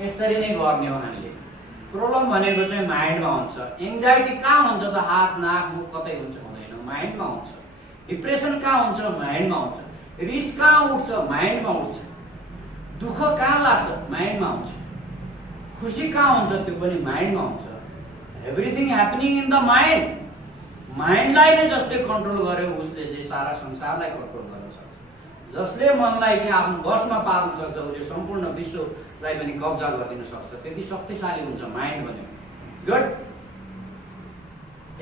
यसरी नै गर्ने हो हामीले। प्रब्लम भनेको चाहिँ माइन्डमा हुन्छ। एङ्जाइटी कहाँ हुन्छ त? हात नाक मुख कतै हुन्छ? हुँदैन, माइन्डमा हुन्छ। डिप्रेसन कहाँ हुन्छ? माइन्डमा हुन्छ। रिस कहाँ उठ्छ? माइन्डमा उठ्छ। दुःख कहाँ लाग्छ? माइन्डमा हुन्छ। खुसी कहाँ हुन्छ? त्यो पनि माइन्डमा हुन्छ। Everything happening in the mind. माइन्डलाई नै जसले कन्ट्रोल गर्यो उसले चाहिँ सारा संसारलाई कन्ट्रोल गर्न सक्छ। जसले मनलाई चाहिँ आफ्नो बसमा पार्न सक्छ उसले सम्पूर्ण विश्वलाई पनि कब्जा गरिदिन सक्छ। त्यति शक्तिशाली हुन्छ माइन्ड भनेको। गुड।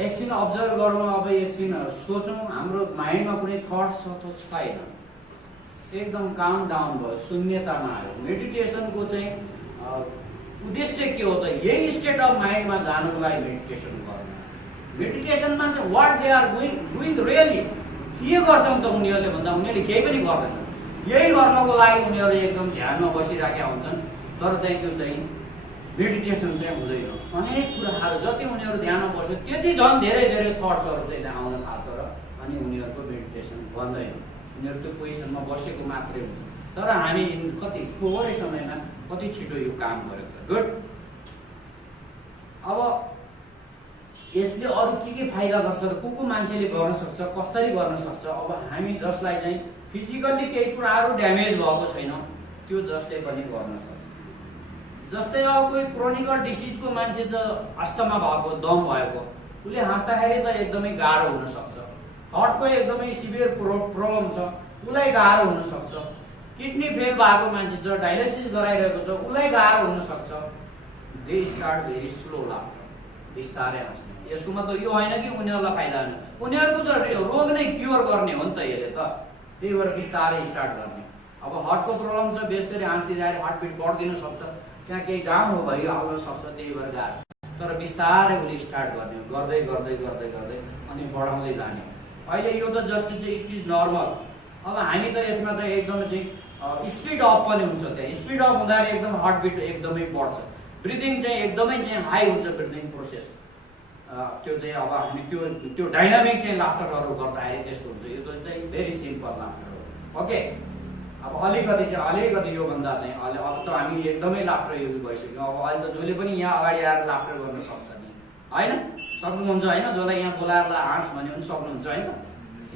एकछिन अब्जर्भ गरौँ। अब एकछिन सोचौँ, हाम्रो माइन्डमा कुनै थट्स छैन, एकदम काम डाउन भयो, शून्यतामा आयो। मेडिटेसनको चाहिँ उद्देश्य के हो त? यही स्टेट अफ माइन्डमा जानुको लागि मेडिटेसन गर्नु। मेडिटेसनमा चाहिँ what they are doing really के गर्छन् त उनीहरूले भन्दा उनीहरूले केही पनि गर्दैन। यही गर्नको लागि उनीहरू एकदम ध्यानमा बसिराखेका हुन्छन्, तर चाहिँ त्यो चाहिँ मेडिटेसन चाहिँ हुँदैन। अनेक कुराहरू जति उनीहरू ध्यानमा बस्यो त्यति झन् धेरै धेरै थट्सहरू चाहिँ आउन थाल्छ र अनि उनीहरूको मेडिटेसन बन्दैन। उनीहरू त्यो पोजिसनमा बसेको मात्रै हुन्छ। तर हामी कति थोरै समयमा कति छिटो यो काम गरेको। गुड। अब यसले अरू के फाइदा गर्छ र को मान्छेले गर्न सक्छ, कसरी गर्न सक्छ? अब हामी जसलाई चाहिँ फिजिकल्ली केही कुराहरू ड्यामेज भएको छैन त्यो जसले पनि गर्न सक्छ। जस्तै अब कोही क्रोनिकल डिसिजको मान्छे छ, अस्थमा भएको, दम भएको, उसले हाँस्दाखेरि त एकदमै गाह्रो हुन सक्छ। हार्टको एकदमै सिभियर प्रब्लम छ, उसलाई गाह्रो हुन सक्छ। किडनी फेल भएको मान्छे छ, डायलिसिस गराइरहेको छ, उसलाई गाह्रो हुन सक्छ। They start very slow laughter, बिस्तारै हाँस्ने। यसको मतलब यो होइन कि उनीहरूलाई फाइदा होइन, उनीहरूको त रोग नै क्योर गर्ने हो नि त यसले त। त्यही भएर बिस्तारै स्टार्ट गर्ने। अब हार्टको प्रब्लम छ, बेस गरी हाँस्दिँदाखेरि हार्टबिट बढ्दिन सक्छ, त्यहाँ केही जाम हो भइहाल्न सक्छ, त्यही भएर गाह्रो। तर बिस्तारै उसले स्टार्ट गर्ने, गर्दै गर्दै गर्दै गर्दै अनि बढाउँदै जाने। अहिले यो त जस्ट चाहिँ इट इज नर्मल। अब हामी त यसमा चाहिँ एकदम चाहिँ स्पिड अप पनि हुन्छ। त्यहाँ स्पिड अप हुँदाखेरि एकदम हार्टबिट एकदमै बढ्छ, ब्रिदिङ चाहिँ एकदमै चाहिँ हाई हुन्छ, ब्रिदिङ प्रोसेस। त्यो चाहिँ अब हामी त्यो डाइनामिक चाहिँ लाफ्टरहरू गर्दाखेरि त्यस्तो हुन्छ। यो चाहिँ भेरी सिम्पल लाफ्टर हो। ओके। अब अलिकति योभन्दा चाहिँ अब त हामी एकदमै लाफ्टर योगी भइसक्यो। अब अहिले त जसले पनि यहाँ अगाडि आएर लाफ्टर गर्न सक्छ नि, होइन? सक्नुहुन्छ होइन? जसलाई यहाँ बोलाएर हाँस भन्यो भने सक्नुहुन्छ होइन?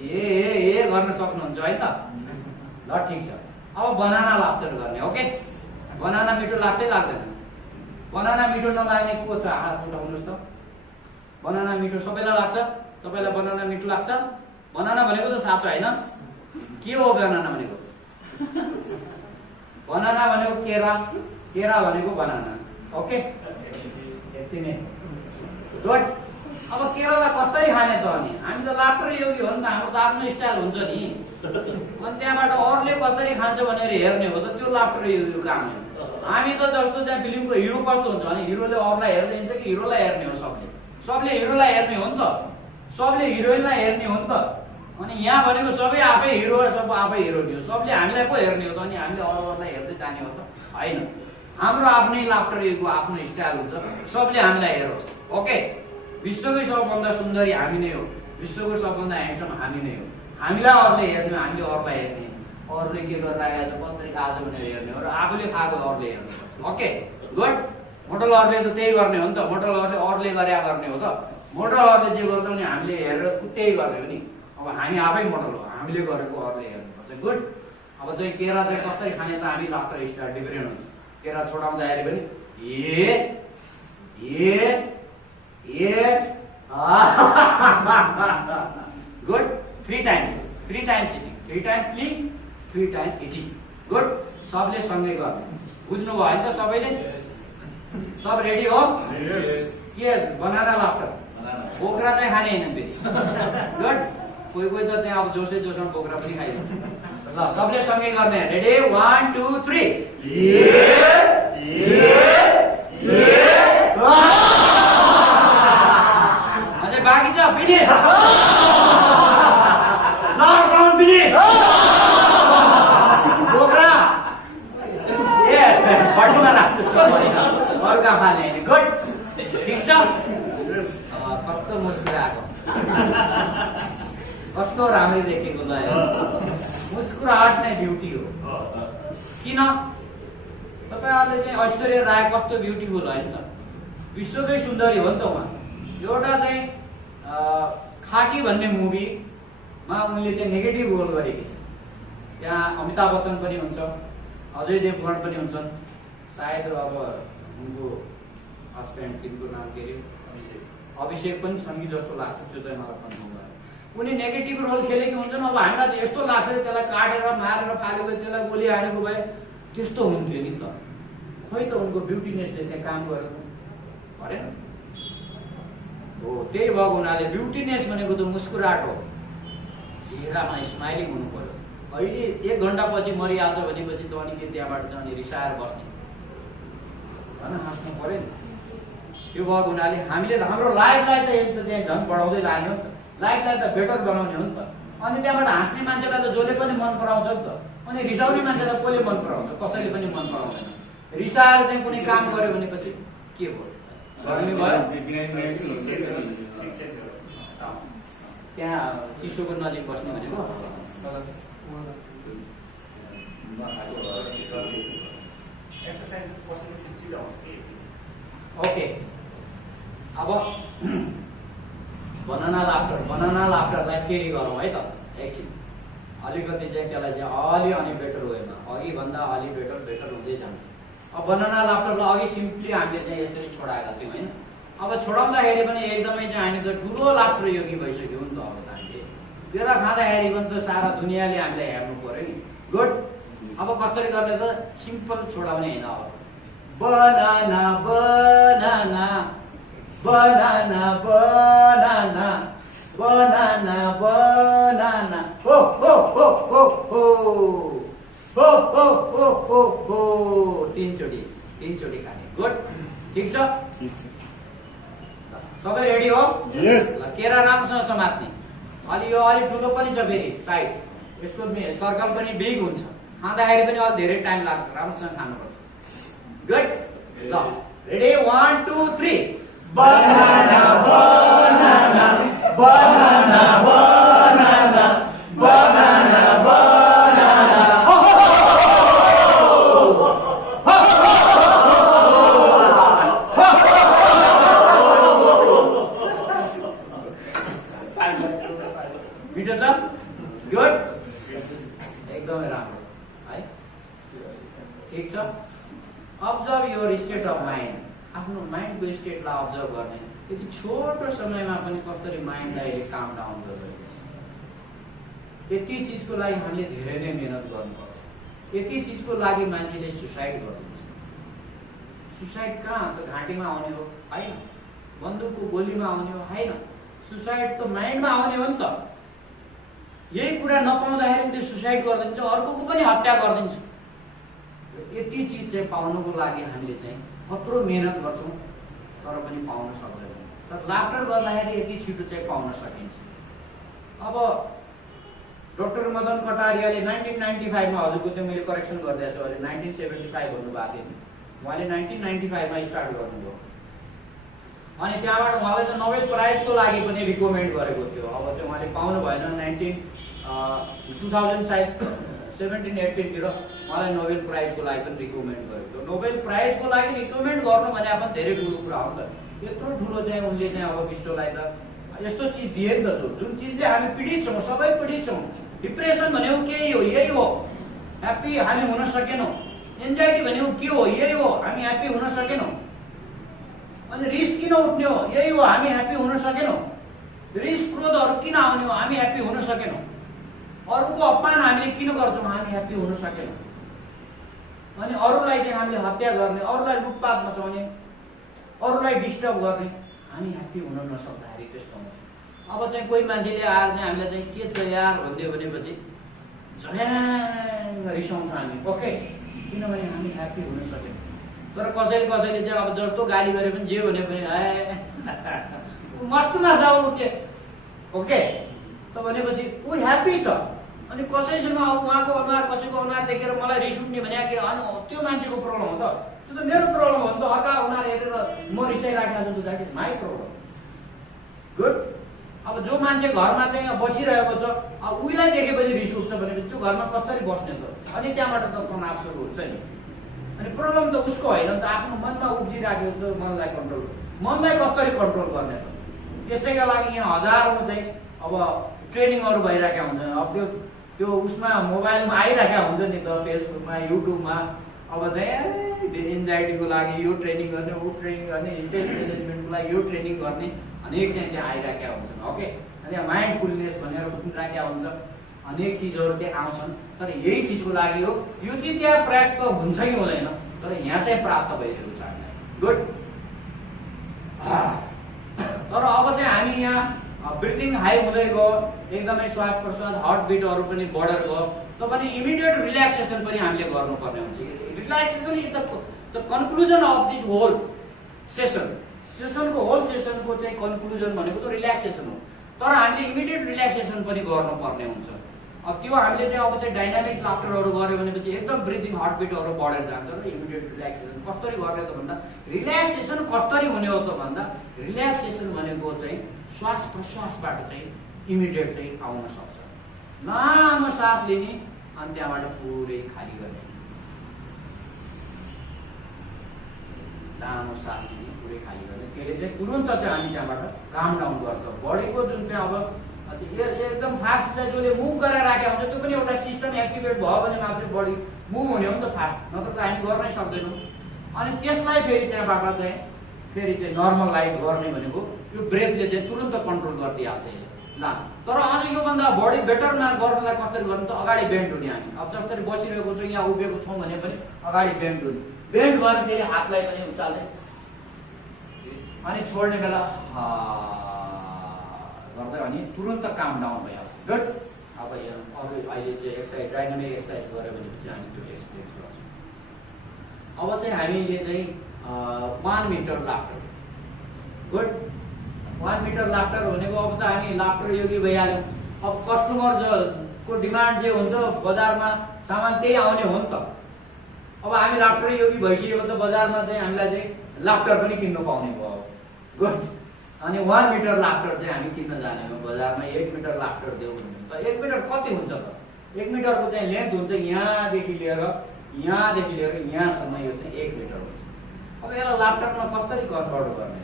ए गर्न सक्नुहुन्छ है त? ल ठिक छ। अब बनाना लाफ्टर गर्ने। ओके। बनाना मिठो लाग्छै लाग्दैन? बनाना मिठो नलाग्ने को छ? हात उठाउनुहोस् त। बनाना मिठो सबैलाई लाग्छ? तपाईँलाई बनाना मिठो लाग्छ? बनाना भनेको त थाहा छ होइन? के हो बनाना भनेको? बनाना भनेको केरा, केरा भनेको बनाना। ओके, यति नै। गुड। अब केरालाई कसरी खाने त? अनि हामी त लाफ्टर योगी हो नि त, हाम्रो त आफ्नो स्टाइल हुन्छ नि। अनि त्यहाँबाट अरूले कसरी खान्छ भनेर हेर्ने हो त, त्यो लाफ्टर योगी काम हो। हामी त जस्तो चाहिँ फिल्मको हिरो कस्तो हुन्छ भने हिरोले अरूलाई हेर्दै हिँड्छ कि हिरोलाई हेर्ने हो? सबले हिरोलाई हेर्ने हो नि त, सबले हिरोइनलाई हेर्ने हो नि त। अनि यहाँ भनेको सबै आफै हिरो, सब आफै हिरोइन हो। सबले हामीलाई पो हेर्ने हो त? अनि हामीले अरूलाई हेर्दै जाने हो त? होइन। हाम्रो आफ्नै लाफ्टर योगको आफ्नो स्टाइल हुन्छ, सबले हामीलाई हेरोस्। ओके। विश्वकै सबभन्दा सुन्दरी हामी नै हो, विश्वको सबभन्दा ह्यान्डसम हामी नै हो। हामीलाई अरूले हेर्ने, हामीले अरूलाई हेर्ने। अरूले के गरिरहेको छ, पत्रिका आज भनेर हेर्ने हो र आफूले खाएको अरूले हेर्नु। ओके। गुड। मोडलहरूले त त्यही गर्ने हो नि त, मोडलहरूले अरूले गरेर गर्ने हो त। मोडलहरूले जे गर्छ नि हामीले हेरेर त्यही गर्ने हो नि। अब हामी आफै मोडल हो, हामीले गरेको अरूले हेर्नुपर्छ। गुड। अब चाहिँ केरा चाहिँ कसरी खाने त? हामी लाफ्टर स्टाइल डिफरेन्ट हुन्छ। केरा छोडाउँदाखेरि पनि good. 3 times eating, 3 times clean, 3 times eating. Good. सबले सँगै गर्ने। बुझ्नुभयो होइन त सबैले? सब रेडी हो? के बनाना लाफ्टर? बोक्रा चाहिँ खाने होइन फेरि। गुड। कोही त त्यहाँ अब जोसमा बोक्रा पनि खाइदिन्छ। ल सबले सँगै गर्ने। रेडी? 1 2 3। अझै बाँकी छ। फिनिस। Last round finish. बोक्रा फटुमा राख्नु अर्का खाने। गुड। ठिक छ। कस्तो मुस्कुराएको, कस्तो राम्रै देखेको। ल मुस्कुराहट नै ब्युटी हो। किन? तपाईहरुले चाहिँ ऐश्वर्या राय कस्तो ब्युटिफुल होइन त, विश्वकै सुन्दरी हो नि त उहाँ। एउटा चाहिँ खाकी भन्ने मुभीमा उनले चाहिँ नेगेटिभ रोल गरेकी छ। त्यहाँ अमिताभ बच्चन पनि हुन्छ, अजय देवगन पनि हुन्छन्, सायद अब उनको हस्बेन्ड तिनको नाम के अरे अभिषेक पनि छन् कि जस्तो लाग्छ, त्यो चाहिँ मलाई कन्फर्म भयो। उनी नेगेटिभ रोल खेलेकी हुन्छन्। अब हामीलाई त यस्तो लाग्छ त्यसलाई काटेर मारेर फालेको त्यसलाई गोली हानेको भए त्यस्तो हुन्थ्यो नि त, खोइ त उनको ब्युटिनेसले त्यहाँ काम गरेको परेन हो। त्यही भएको हुनाले ब्युटिनेस भनेको त मुस्कुराहट हो, चेहरामा स्माइलिङ हुनु पर्यो। अहिले 1 घण्टा पछि मरिहाल्छ भनेपछि त अनि के त्यहाँबाट चाहिँ अनि रिसाएर बस्ने भन, हाँस्नु पर्यो नि। त्यो भएको हुनाले हामीले हाम्रो लाइफलाई त त्यहाँ झन् बढाउँदै लाने हो नि त, लाइफलाई त बेटर बनाउने हो नि त। अनि त्यहाँबाट हाँस्ने मान्छेलाई त जसले पनि मन पराउँछ नि त, अनि रिसाउने मान्छेलाई कसले मन पराउँछ? कसैले पनि मन पराउँदैन। रिसाएर चाहिँ कुनै काम गर्यो भनेपछि के भयो? गर्मी भयो त्यहाँ चिसोको नजिक बस्ने भनेको। ओके, अब बनाना लाफ्टरलाई फेरि गरौँ है त एकछिन। अलिकति चाहिँ त्यसलाई चाहिँ अलि अनि बेटर वेमा, अघि भन्दा अलि बेटर हुँदै जान्छ। अब बनाना लाफ्टरलाई अघि सिम्पली हामीले चाहिँ यसरी छोडाएका थियौँ होइन। अब छोडाउँदाखेरि पनि एकदमै चाहिँ हामी त ठुलो लाफ्टर योगी भइसक्यौँ नि त। अब त हामीले केरा खाँदाखेरि पनि त सारा दुनियाँले हामीलाई हेर्नु पर्यो नि। गुड, अब कसरी गर्ने त? सिम्पल छोडाउने होइन। अब banana banana banana banana banana banana हो हो हो हो हो हो हो हो हो हो, तीनचोटि खाने। गुड, ठिक छ? सबै रेडी हो? यस। केरा राम्रोसँग समात्ने। अलि यो अलि ठुलो पनि छ फेरि साइड, यसको सर्कल पनि बिग हुन्छ, खाँदाखेरि पनि अलि धेरै टाइम लाग्छ, राम्रोसँग खानुपर्छ। गुड, ल ready 1 2 3। Banana banana banana banana banana banana हो हो मिठो छ? गुड, एकदमै राम्रो है, ठिक छ। Observe your state of mind, आफ्नो माइन्डको स्टेटलाई अब्जर्भ गर्ने। यति छोटो समयमा पनि कसरी माइन्डलाई काम डाउन गरिरहेको छ। यति चिजको लागि हामीले धेरै नै मेहनत गर्नुपर्छ। यति चिजको लागि मान्छेले सुसाइड गर्नुहुन्छ। सुसाइड कहाँ त घाँटीमा आउने हो होइन, बन्दुकको गोलीमा आउने हो होइन, सुसाइड त माइन्डमा आउने हो नि त। यही कुरा नपाउँदाखेरि त्यो सुसाइड गरिदिन्छ, अर्कोको पनि हत्या गरिदिन्छ। यति चिज चाहिँ पाउनुको लागि हामीले चाहिँ कत्रो मेहनत गर्छौँ तर पनि पाउन सक्दैनौँ। तर लाफ्टर गर्दाखेरि यति छिटो चाहिँ पाउन सकिन्छ। अब डाक्टर मदन कटारियाले 1995 मा, हजुरको त्यो मैले करेक्सन गरिदिएको छु, अहिले 1975 भन्नुभएको थियो। उहाँले 1995 मा स्टार्ट गर्नुभयो अनि त्यहाँबाट उहाँलाई त नोबेल प्राइजको लागि पनि रिकमेन्ड गरेको थियो। अब चाहिँ उहाँले पाउनु भएन। 2017-18 उहाँलाई नोबेल प्राइजको लागि पनि रिकमेन्ड गरेको थियो। नोबेल प्राइजको लागि रिकमेन्ड गर्नु भने अब धेरै ठुलो कुरा हो नि त। यत्रो ठुलो चाहिँ उनले चाहिँ अब विश्वलाई त यस्तो चिज दिए नि त, जुन चिजले हामी पीडित छौँ, सबै पीडित छौँ। डिप्रेसन भनेको केही हो, यही हो, ह्याप्पी हामी हुन सकेनौँ। एन्जाइटी भनेको के हो, यही हो, हामी ह्याप्पी हुन सकेनौँ। अनि रिस किन उठ्ने हो, यही हो, हामी ह्याप्पी हुन सकेनौँ। रिस क्रोधहरू किन आउने हो, हामी ह्याप्पी हुन सकेनौँ। अरूको अपमान हामीले किन गर्छौँ, हामी ह्याप्पी हुन सकेनौँ। अनि अरूलाई चाहिँ हामीले हत्या गर्ने, अरूलाई लुटपाट मचाउने, अरूलाई डिस्टर्ब गर्ने, हामी ह्याप्पी हुन नसक्दाखेरि त्यस्तो हुन्छ। अब चाहिँ कोही मान्छेले आएर चाहिँ हामीलाई चाहिँ के छ यार भनिदियो भनेपछि झड्याङ रिसाउँछ हामी, ओके, किनभने हामी ह्याप्पी हुन सकेनौँ। तर कसैले चाहिँ अब जस्तो गाली गरे पनि जे भने पनि मस्तमा जाऊ के, ओके, त भनेपछि ऊ ह्याप्पी छ। अनि कसैसँग अब उहाँको अनुहार कसैको अनुहार देखेर मलाई रिस उठ्ने भने कि अनि त्यो मान्छेको प्रब्लम हो त, त्यो त मेरो प्रब्लम हो नि त। अर्का अनुहार हेरेर म रिसाइराखेको छु, that is my problem. Good, अब जो मान्छे घरमा चाहिँ बसिरहेको छ, अब उहीलाई देखेपछि रिस उठ्छ भनेपछि त्यो घरमा कसरी बस्ने त? अनि त्यहाँबाट त तनाव सुरु हुन्छ नि। अनि प्रब्लम त उसको होइन नि त, आफ्नो मनमा उब्जिराखेको त मनलाई कसरी कन्ट्रोल गर्ने त। त्यसैका लागि यहाँ हजारौँ चाहिँ अब ट्रेनिङहरू भइरहेका हुन्छन्। अब त्यो उसमा मोबाइलमा आइरहेका हुन्छ नि त, फेसबुकमा युट्युबमा। अब चाहिँ एन्जाइटीको लागि यो ट्रेनिङ गर्ने, ऊ ट्रेनिङ गर्ने, स्ट्रेस म्यानेजमेन्टको लागि यो ट्रेनिङ गर्ने अनेक चाहिँ त्यहाँ आइरहेका हुन्छन्। ओके, अनि यहाँ माइन्डफुलनेस भनेर राखेका हुन्छ, अनेक चिजहरू त्यहाँ आउँछन्। तर यही चिजको लागि हो, यो चाहिँ त्यहाँ प्राप्त हुन्छ कि हुँदैन, तर यहाँ चाहिँ प्राप्त भइरहेको छ हामीलाई। गुड। तर अब चाहिँ हामी यहाँ ब्रिथिङ हाई हुँदै गयो, एकदमै श्वास प्रश्वास हार्ट बिटहरू पनि बढेर गयो, त पनि इमिडिएट रिल्याक्सेसन पनि हामीले गर्नुपर्ने हुन्छ। Relaxation is the conclusion of this whole session. सेसनको होल सेसनको चाहिँ कन्क्लुजन भनेको त रिल्याक्सेसन हो, तर हामीले इमिडिएट रिल्याक्सेसन पनि गर्नुपर्ने हुन्छ। अब त्यो हामीले चाहिँ अब चाहिँ डाइनामिक लाफ्टरहरू गऱ्यो भनेपछि एकदम ब्रिथिङ हार्ट बिटहरू बढेर जान्छ र इमिडिएट रिल्याक्सेसन कसरी गर्ने त भन्दा, रिल्याक्सेसन कसरी हुने हो त भन्दा, रिल्याक्सेसन भनेको चाहिँ श्वास प्रश्वासबाट चाहिँ इमिडिएट चाहिँ आउन सक्छ। लामो सास लिने अनि त्यहाँबाट पुरै खाली गर्ने, लामो सास लिने पुरै खाली गर्ने। त्यसले चाहिँ तुरन्त चाहिँ हामी त्यहाँबाट काम डाउन गर्छ। बडीको जुन चाहिँ अब एकदम फास्ट चाहिँ जसले मुभ गरेर राखेको हुन्छ त्यो पनि एउटा सिस्टम एक्टिभेट भयो भने मात्रै बडी मुभ हुने हो नि त फास्ट, नत्र त हामी गर्नै सक्दैनौँ। अनि त्यसलाई फेरि त्यहाँबाट चाहिँ नर्मलाइज गर्ने भनेको यो ब्रेथले चाहिँ तुरन्त कन्ट्रोल गरिदिइहाल्छ यसले। ल, तर अझ योभन्दा बढी बेटरमा गर्नलाई कसरी गर्नु त, अगाडि बेन्ड हुने हामी। अब जसरी बसिरहेको छौँ यहाँ उभिएको छौँ भने पनि अगाडि बेन्ड हुने, बेन्ड भएर फेरि हातलाई पनि उचाल्ने अनि छोड्ने बेला गर्दै अनि तुरन्त काम डाउन भइहाल्छ। गुड। अब यहाँ अरू अहिले चाहिँ एक्सर्साइज डाइनामिक एक्सर्साइज गऱ्यो भनेपछि हामी त्यो एक्सपिरियन्स गर्छौँ। अब चाहिँ हामीले चाहिँ 1 meter laughter. Good. 1 meter laughter भनेको अब त हामी लाफ्टर योगी भइहाल्यौँ। अब कस्टमर को डिमान्ड जे हुन्छ बजारमा सामान त्यही आउने हो नि त। अब हामी लाफ्टर योगी भइसक्यो त बजारमा चाहिँ हामीलाई चाहिँ लाफ्टर पनि किन्नु पाउने भयो। गुड। अनि 1 मिटर लाफ्टर चाहिँ हामी किन्न जाने हो बजारमा। 1 मिटर लाफ्टर देऊ भने त 1 मिटर कति हुन्छ त? 1 मिटरको चाहिँ लेन्थ हुन्छ यहाँदेखि लिएर यहाँसम्म, यो चाहिँ 1 मिटर हुन्छ। अब यसलाई लाफ्टरमा कसरी कन्भर्ट गर्ने?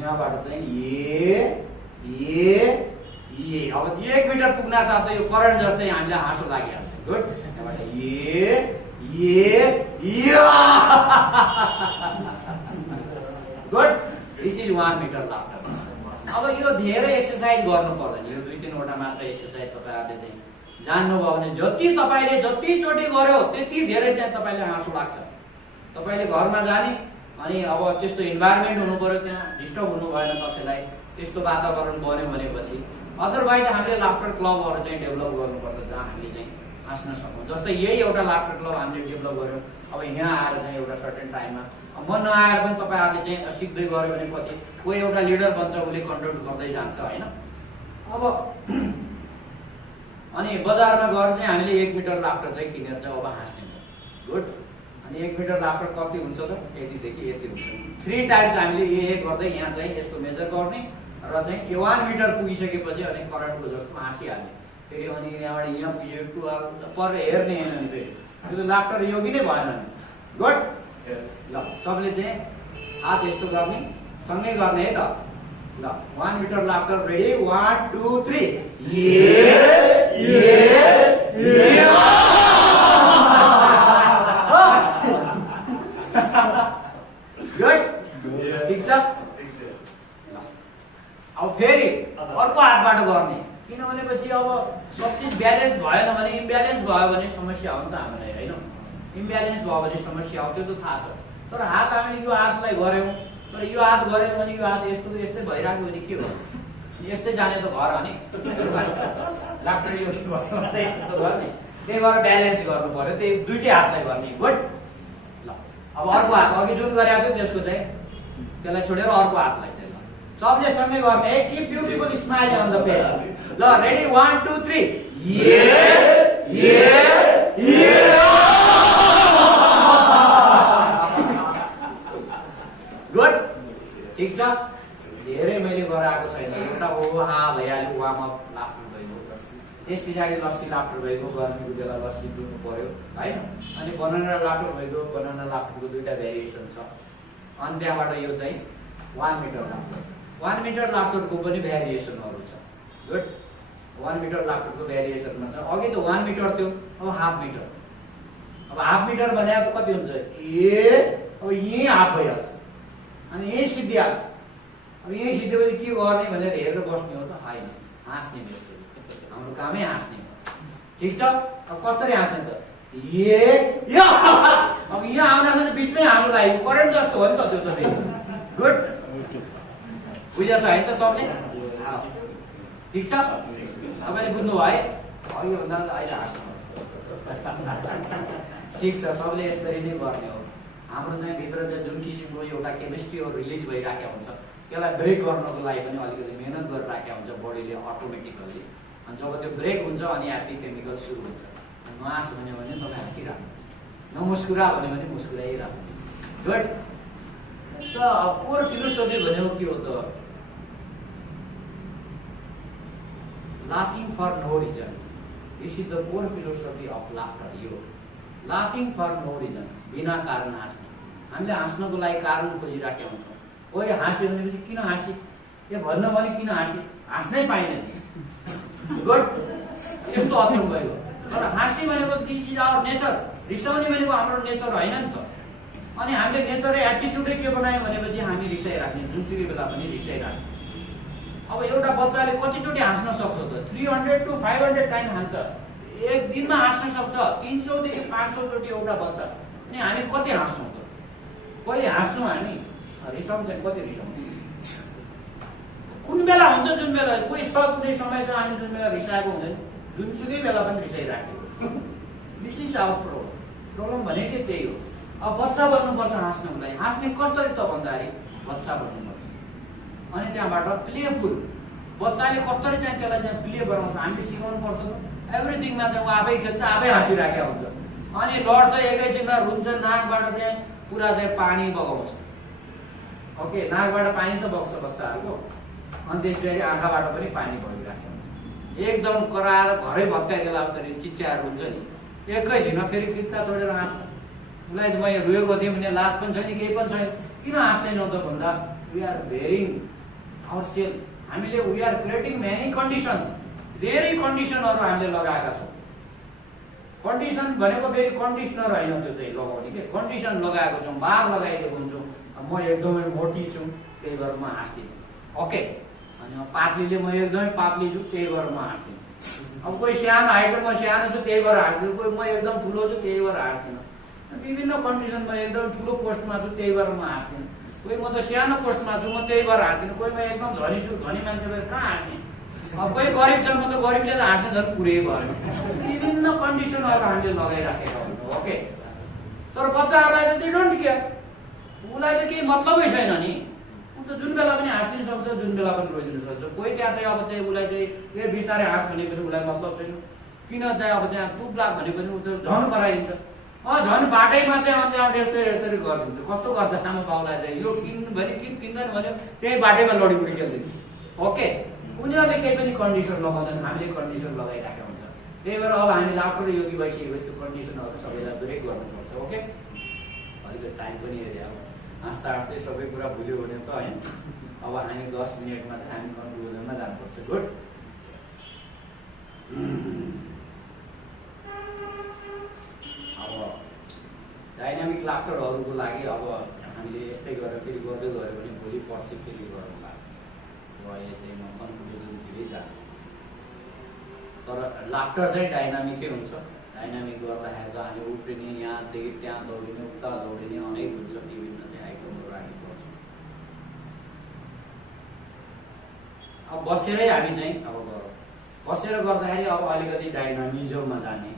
यहाँबाट चाहिँ अब 1 मिटर पुग्न साथै यो करेन्ट जस्तै हामीलाई हाँसो लागिहाल्छ। गुड। यहाँबाट good. This is 1 meter laughter. अब यो धेरै एक्सर्साइज गर्नु पर्दैन, यो 2-3 वटा मात्र एक्सर्साइज तपाईँहरूले चाहिँ जान्नुभयो भने तपाईँले जतिचोटि गर्यो त्यति धेरै चाहिँ तपाईँले हाँसो लाग्छ। तपाईँले घरमा जाने अनि अब त्यस्तो इन्भाइरोमेन्ट हुनु पर्यो, त्यहाँ डिस्टर्ब हुनु भएन कसैलाई, त्यस्तो वातावरण बन्यो भनेपछि। अदरवाइज हामीले लाफ्टर क्लबहरू चाहिँ डेभलप गर्नुपर्छ जहाँ हामीले चाहिँ हाँस्न सकौँ। जस्तै यही एउटा लाफ्टर क्लब हामीले डेभलप गर्यौँ। अब यहाँ आएर चाहिँ एउटा सर्टेन टाइममा म नआएर पनि तपाईँहरूले चाहिँ सिक्दै गऱ्यो भने पछि कोही एउटा लिडर बन्छ, उसले कन्ट्रोल गर्दै जान्छ होइन। अब अनि बजारमा गएर चाहिँ हामीले 1 मिटर लाफ्टर चाहिँ किनेर चाहिँ अब हाँस्ने। गुड। अनि 1 मिटर लाफ्टर कति हुन्छ त? यतिदेखि यति हुन्छ। 3 टाइम्स हामीले ये गर्दै यहाँ चाहिँ यसको मेजर गर्ने र चाहिँ यो 1 मिटर पुगिसकेपछि अनि करेन्टको जस्तो हाँसिहाल्ने। फेरि अनि यहाँबाट यहाँ पुगिसक्यो पर हेर्ने होइन नि, फेरि त्यो त लाफ्टर योगी नै भएन नि। गुड। ल, सबले चाहिँ हात यस्तो गर्ने, सँगै गर्ने है त। ल, 1 मिटर लाफ्टर रेडी, 1 2 3 गुड। ठिक छ। अब फेरि अर्को हातबाट गर्ने, किनभनेपछि अब सब चिज ब्यालेन्स भएन भने, इम्ब्यालेन्स भयो भने समस्या हो नि त हामीलाई होइन। इम्ब्यालेन्स भयो भने समस्या हो, त्यो त थाहा छ। तर हात हामीले यो हातलाई गऱ्यौँ, तर यो हात गऱ्यौँ भने यो हात यस्तै भइरहेको भने के हो? यस्तै जाने त घर अनि लाफ्टर यो गर्ने, त्यही भएर ब्यालेन्स गर्नु पर्यो, त्यही 2टै हातलाई गर्ने। गुड। ल, अब अर्को हात अघि जुन गरेको थियो त्यसको चाहिँ त्यसलाई छोडेर अर्को हातलाई चाहिँ सबले सँगै गर्ने है। Keep beautiful smile on the face. ल, रेडी, 1 2 3 गुड। ठिक छ। धेरै मैले गराएको छैन, एउटा हो हा भइहाल्यो, वार्म अप लाफ्टर भइगयो, त्यस पछाडि लस्सी लाफ्टर भइगयो, गर्मीको बेला लस्सी पिउनु पर्यो होइन। अनि बनाना लाफ्टर भइगयो, बनाना लाफ्टरको दुईटा भेरिएसन छ। अनि त्यहाँबाट यो चाहिँ 1 मिटर लाफ्टर। 1 मिटर लाफ्टरको पनि भेरिएसनहरू छ। गुड। 1 मिटर लाफ्टरको भेरिएसनमा छ। अघि त 1 मिटर थियो, अब हाफ मिटर। अब हाफ मिटर भनेको कति हुन्छ? अब यही हाफ भइहाल्छ अनि यही सिद्धिहाल्छ। अब यही सिद्धेपछि के गर्ने भनेर हेरेर बस्ने हो त? होइन, हाँस्ने जस्तो। हाम्रो कामै हाँस्ने हो। ठिक छ। अब कसरी हाँस्ने त? अब यहाँ आउन बिचमै हाम्रो लागि करेन्ट जस्तो हो नि त त्यो त। गुड। बुझेछ है त सबले? ठिक छ। तपाईँले बुझ्नु भयो है? अघि भन्दा अहिले हाँस्नु। ठिक छ, सबले यसरी नै गर्ने हो। हाम्रो चाहिँ भित्र चाहिँ जुन किसिमको एउटा केमिस्ट्रीहरू रिलिज भइराखेको हुन्छ त्यसलाई ब्रेक गर्नको लागि पनि अलिकति मेहनत गरिराखेको हुन्छ बडीले अटोमेटिकली। अनि जब त्यो ब्रेक हुन्छ अनि ह्याप्पी केमिकल सुरु हुन्छ। नहाँस भन्यो भने तपाईँ हाँसिराख्नुहुन्छ, नमुस्कुरा भन्यो भने मुस्कुराइराख्नुहुन्छ। गुड। त कोर फिलोसफी भनेको के हो त? लाफिङ for no reason. This is the core philosophy of laughter. यो लाफिङ फर नो रिजन, बिना कारण हाँस्ने। हामीले हाँस्नको लागि कारण खोजिराखेका हुन्छौँ। कोही हाँस्यो भनेपछि किन हाँसी, यो भन्नु भने किन हाँसी, हाँस्नै पाइँदैन। गुड। यस्तो अर्थन भयो। तर हाँस्ने भनेको दिस इज आवर नेचर। रिसाउने भनेको हाम्रो नेचर होइन नि त। अनि हामीले नेचर र एटिच्युडै के बनायौँ भनेपछि हामी रिसाइराख्ने, जुनसुकै बेला पनि रिसाइराख्ने। अब एउटा बच्चाले कतिचोटि हाँस्न सक्छ त? 300 to 500 टाइम हाँस्छ। एक दिनमा हाँस्न सक्छ 300 देखि 500 चोटि एउटा बच्चा। अनि हामी कति हाँस्छौँ त? कहिले हाँस्छौँ हामी? रिसाउँ चाहिँ कति रिसाउँ? कुन बेला हुन्छ? जुन बेला कोही छ, कुनै समय छ हामी जुन बेला रिसाएको हुँदैन, जुनसुकै बेला पनि रिसाइराखेको। दिस इज आवर प्रब्लम भनेकै त्यही हो। अब बच्चा बन्नुपर्छ हाँस्नको लागि। हाँस्ने कसरी त भन्दाखेरि बच्चा बन्नुपर्छ। अनि त्यहाँबाट प्लेफुल, बच्चाले कसरी चाहिँ त्यसलाई चाहिँ प्ले बनाउँछ हामीले सिकाउनु पर्छ। एभ्रिथिङमा चाहिँ ऊ आफै खेल्छ, आफै हाँसिराखेको हुन्छ। अनि लड्छ, एकैछिनमा रुन्छ, नाकबाट चाहिँ पुरा चाहिँ पानी बगाउँछ। ओके, नाकबाट पानी त बग्छ बच्चाहरूको। अनि त्यस पछाडि आँखाबाट पनि पानी बगिरहेको हुन्छ। एकदम कराएर घरै भत्काइदेला जसरी चिच्याएर हुन्छ नि, एकैछिनमा फेरि फिर्ता छोडेर हाँस्छ। उसलाई म रोएको थिएँ भने लाज पनि छैन, केही पनि छैन, किन हाँस्दैनौ त भन्दा we are varying ourself. हामीले we are creating many conditions, धेरै कन्डिसनहरू हामीले लगाएका छौँ। कन्डिसन भनेको फेरि कन्डिसनर होइन, त्यो चाहिँ लगाउने के कन्डिसन लगाएको छौँ, बार लगाइदिएको हुन्छौँ। म एकदमै मोटी छु त्यही भएर म हाँस्दिनँ। ओके। अनि पातलीले म एकदमै पातली छु त्यही भएर म हाँस्दिनँ। अब कोही सानो हाइटमा म सानो छु त्यही भएर हाँस्दिनँ, कोही म एकदम ठुलो छु त्यही भएर हाँस्दिनँ। विभिन्न कन्डिसनमा एकदम ठुलो पोस्टमा छु त्यही भएर म हाँस्दिनँ। कोही म त सानो पोस्टमा छु म त्यही भएर हाँस्दिनँ। कोही म एकदम धनी छु, धनी मान्छे भएर कहाँ हाँस्ने। अब कोही गरिब छ, म त गरिबले त हाँस्ने झन् पुरै भयो। विभिन्न कन्डिसनहरू हामीले लगाइराखेका हुन्छौँ। ओके। तर बच्चाहरूलाई त दे डोन्ट केयर, उसलाई त केही मतलबै छैन नि। ऊ त जुन बेला पनि हाँस्दिन सक्छ, जुन बेला पनि रोइदिनु सक्छ। कोही त्यहाँ चाहिँ अब चाहिँ उसलाई चाहिँ ए बिस्तारै हाँस भने पनि उसलाई मतलब छैन। किन चाहिँ अब त्यहाँ चुप लाग भने पनि ऊ त झन् कराइदिन्छ। झन् बाटैमा चाहिँ अन्त यस्तै यस्तै गरिदिन्छ। कस्तो गर्छ आमा बाउलाई चाहिँ यो किन भने किन्दैन भने त्यही बाटैमा लडीमुडी खेलिदिन्छ। ओके। उनीहरूले केही पनि कन्डिसन लगाउँदैन, हामीले कन्डिसन लगाइराखेको हुन्छ। त्यही भएर अब हामी लाफ्टर योगी भइसकेपछि त्यो कन्डिसनहरू सबैलाई ब्रेक गर्नुपर्छ। ओके। अलिकति टाइम पनि हेऱ्यो, अब हाँस्दा हाँस्दै सबै कुरा भुल्यो भने त होइन। अब हामी 10 मिनटमा चाहिँ हामी कन्क्लुजनमा जानुपर्छ। गुड। अब डाइनामिक लाफ्टरहरूको लागि अब हामीले यस्तै गरेर फेरि गर्दै गयो भने भोलि पर्सि फेरि गरौँला। यो चाहिँ म कन्क्लुजनतिरै जान्छु। तर लाफ्टर चाहिँ डाइनामिकै हुन्छ। डाइनामिक गर्दाखेरि त हामी उफ्रिने, यहाँदेखि त्यहाँ दौडिने, उता दौडिने अनेक हुन्छ, विभिन्न चाहिँ आइटमहरू हामी गर्छौँ। अब बसेरै हामी चाहिँ अब गरौँ। बसेर गर्दाखेरि अब अलिकति डाइनामिजममा जाने।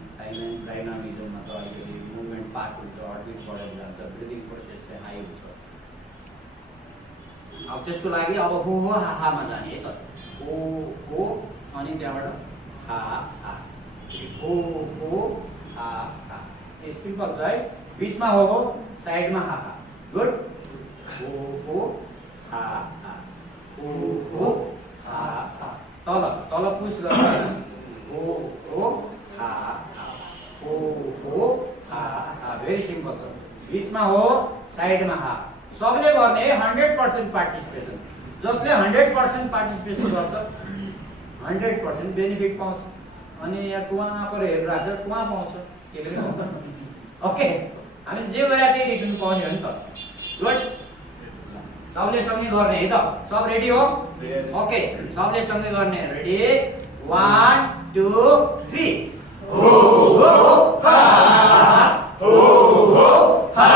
डाइनामिजममा त अलिकति मुभमेन्ट फास्ट हुन्छ, हर्टबिट बढेर जान्छ, ब्रिदिङ प्रोसेस चाहिँ हाई हुन्छ। अब त्यसको लागि अब हो हामा जाने है त। हो अनि त्यहाँबाट हा हा, हो हा हा। ए सिम्पल छ है। बिचमा हो, साइडमा हा हा। गुड। हो हा हा, हो हा हा। तल तल पुस गरेर हो हो हा हो हो हा हा भेरी सिम्पल छ बीचमा हो साइडमा हा सबले गर्ने 100% पार्टिसिपेसन जसले 100% पार्टिसिपेसन गर्छ 100% बेनिफिट पाउँछ अनि यहाँ टुवा पर हेरिरहेको छ टुवा पाउँछ के पनि पाउँदैन ओके हामी जे गरे त्यही रिटर्न पाउने हो नि त गुड सबले सँगै गर्ने है त सब रेडी हो ओके सबले सँगै गर्ने रेडी 1 2 3 हो हो हा हो हो हा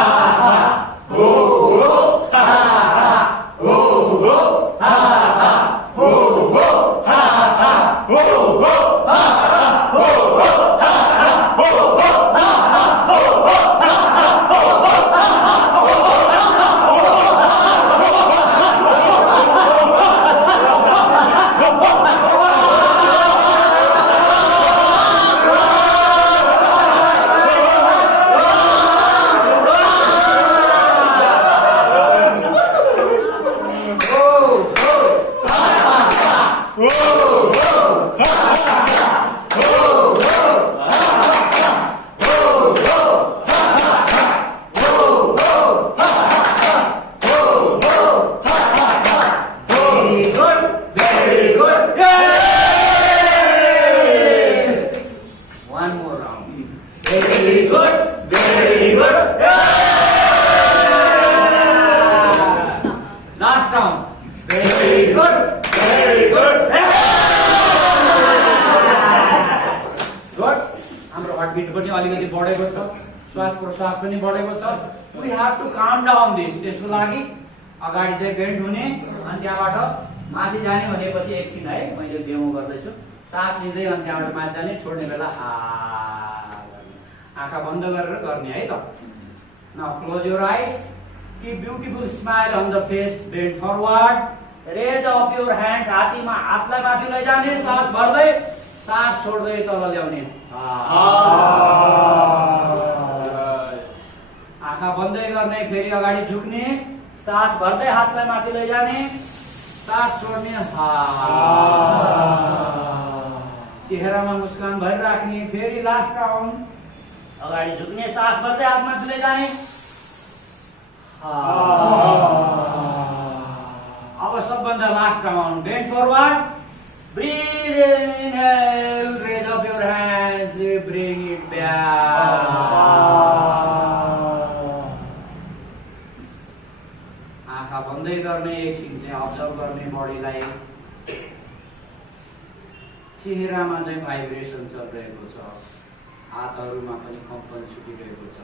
हो हो हा हो हो हा हो हो हा हो हो हा हो हो हा हो हो श्वास पनि बढेको छ we have to calm down this त्यसको लागि अगाडि चाहिँ बेन्ड हुने अनि त्यहाँबाट माथि जाने भनेपछि एकछिन है मैले डेमो गर्दैछु सास लिँदै अनि त्यहाँबाट माथि जाने छोड्ने बेला हा आँखा बन्द गरेर गर्ने है त now close your eyes keep beautiful smile on the face bend forward raise up your hands हातीमा हातलाई माथि लैजाने सास भर्दै सास छोड्दै तल ल्याउने आँखा बन्दै गर्ने फेरि अगाडि झुक्ने सास भर्दै हातलाई माथि लैजाने सास छोड्ने चेहरामा मुस्कान भरिराख्ने फेरि लास्ट राउन्ड अगाडि झुक्ने सास भर्दै हात माथि लैजाने अब सबभन्दा last round bend forward breathe inhale raise up your hands bring it back आँखा बन्दै गर्ने एकछिन चाहिँ अब्जर्भ गर्ने बडीलाई चेहरामा चाहिँ भाइब्रेसन चलिरहेको छ हातहरूमा पनि कम्पन छुटिरहेको छ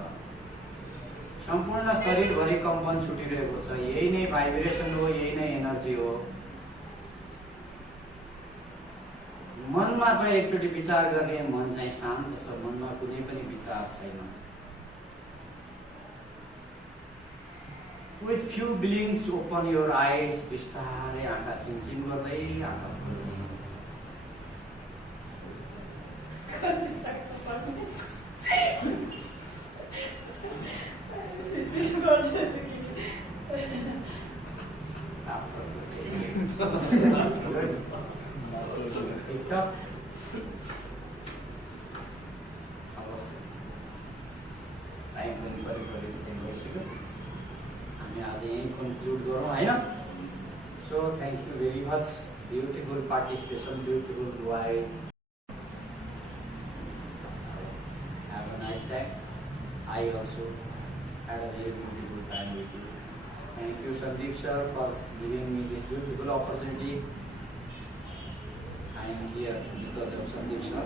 सम्पूर्ण शरीरभरि कम्पन छुटिरहेको छ यही नै भाइब्रेसन हो यही नै एनर्जी हो मनमा चाहिँ एकचोटि विचार गर्ने मन चाहिँ शान्त छ मनमा कुनै पनि विचार छैन with few blinks open your eyes बिस्तारै आँखा चिमचिम गर्दै आँखा खोल्ने ठिक छ टाइम पनि गरिसक्यो हामी आज यही कन्क्लुड गरौँ हैन so thank you very much beautiful participation beautiful wise have a nice time I also had a very beautiful time with you. Thank you Sandeep sir for giving me this beautiful opportunity. I am here because of Sandeep sir.